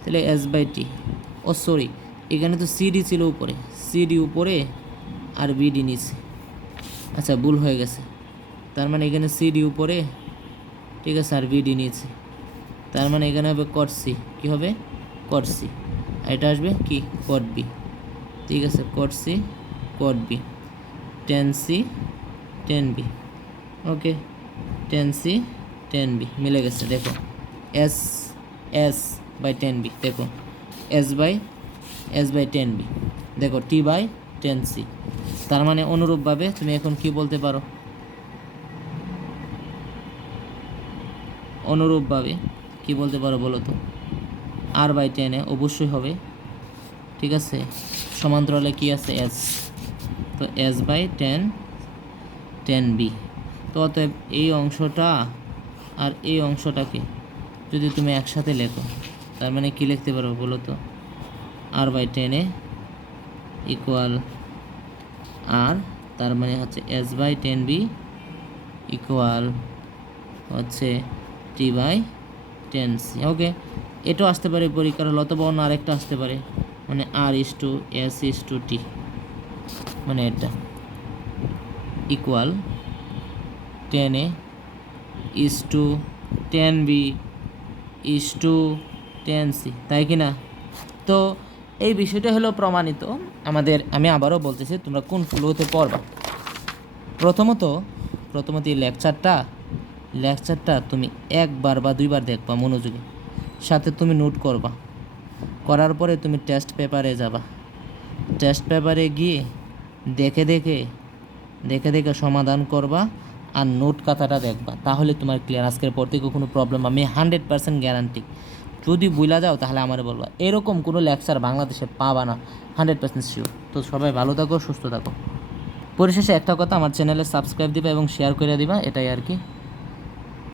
তাহলে এস বাই টি। ও সরি, এখানে তো সিডি ছিল উপরে, সিডি উপরে আর বিডি নিচে। আচ্ছা, ভুল হয়ে গেছে। তার মানে এখানে সিডি উপরে, ঠিক আছে, আর বিডি নিচে। তার মানে এখানে হবে কট সি। কী হবে? কট সি। আর এটা আসবে কি? Cot B. ঠিক আছে, cot C cot B, tan C tan B. Okay, tan C tan B মিলে গেছে। দেখো S S by tan B, দেখো এস বাই টেন বি, দেখো টি বাই টেন সি। তার মানে অনুরূপভাবে তুমি এখন কি বলতে পারো? অনুরূপভাবে কি বলতে পারো বলো তো? আর বাই টেনে অবশ্যই হবে, ঠিক আছে, সমান্তরালে কি আছে? এস। তো S by tan tan B. তো অতএব এই অংশটা আর এই অংশটাকে যদি তুমি একসাথে লেখো, তার মানে কি লিখতে পারো বলো তো? আর বাই টেনে ইকুয়াল আর, তার মানে হচ্ছে S by tan B equal হচ্ছে T by tan C. Okay, এটাও আসতে পারে পরীক্ষার হল, অথবা অন্য আরেকটা আসতে পারে, মানে R is to S is to T, মানে এটা equal tan A is to tan B is to tan C, তাই কি না? তো এই বিষয়টা হলো প্রমাণিত আমাদের। আমি আবারও বলতেছি, তোমরা কোন ফ্লোতে পড়বা। প্রথমত এই লেকচারটা তুমি একবার বা দুইবার দেখবা মনোযোগে, সাথে তুমি নোট করবা। করার পরে তুমি টেস্ট পেপারে যাবা। টেস্ট পেপারে গিয়ে দেখে দেখে সমাধান করবা, আর নোট খাতাটা দেখবা, তাহলে তোমার ক্লিয়ার। আজকের পর থেকে কোনো প্রবলেম, আমি 100% গ্যারান্টি। যদি ভুলা যাও তাহলে আমারে বলবা। এরকম কোনো লেকচার বাংলাদেশে পাবা না, 100% শিওর। তো সবাই ভালো থাকো, সুস্থ থাকো। পরিশেষে একটা কথা, আমার চ্যানেলে সাবস্ক্রাইব দিবা এবং শেয়ার করে দিবা, এটাই আর কি।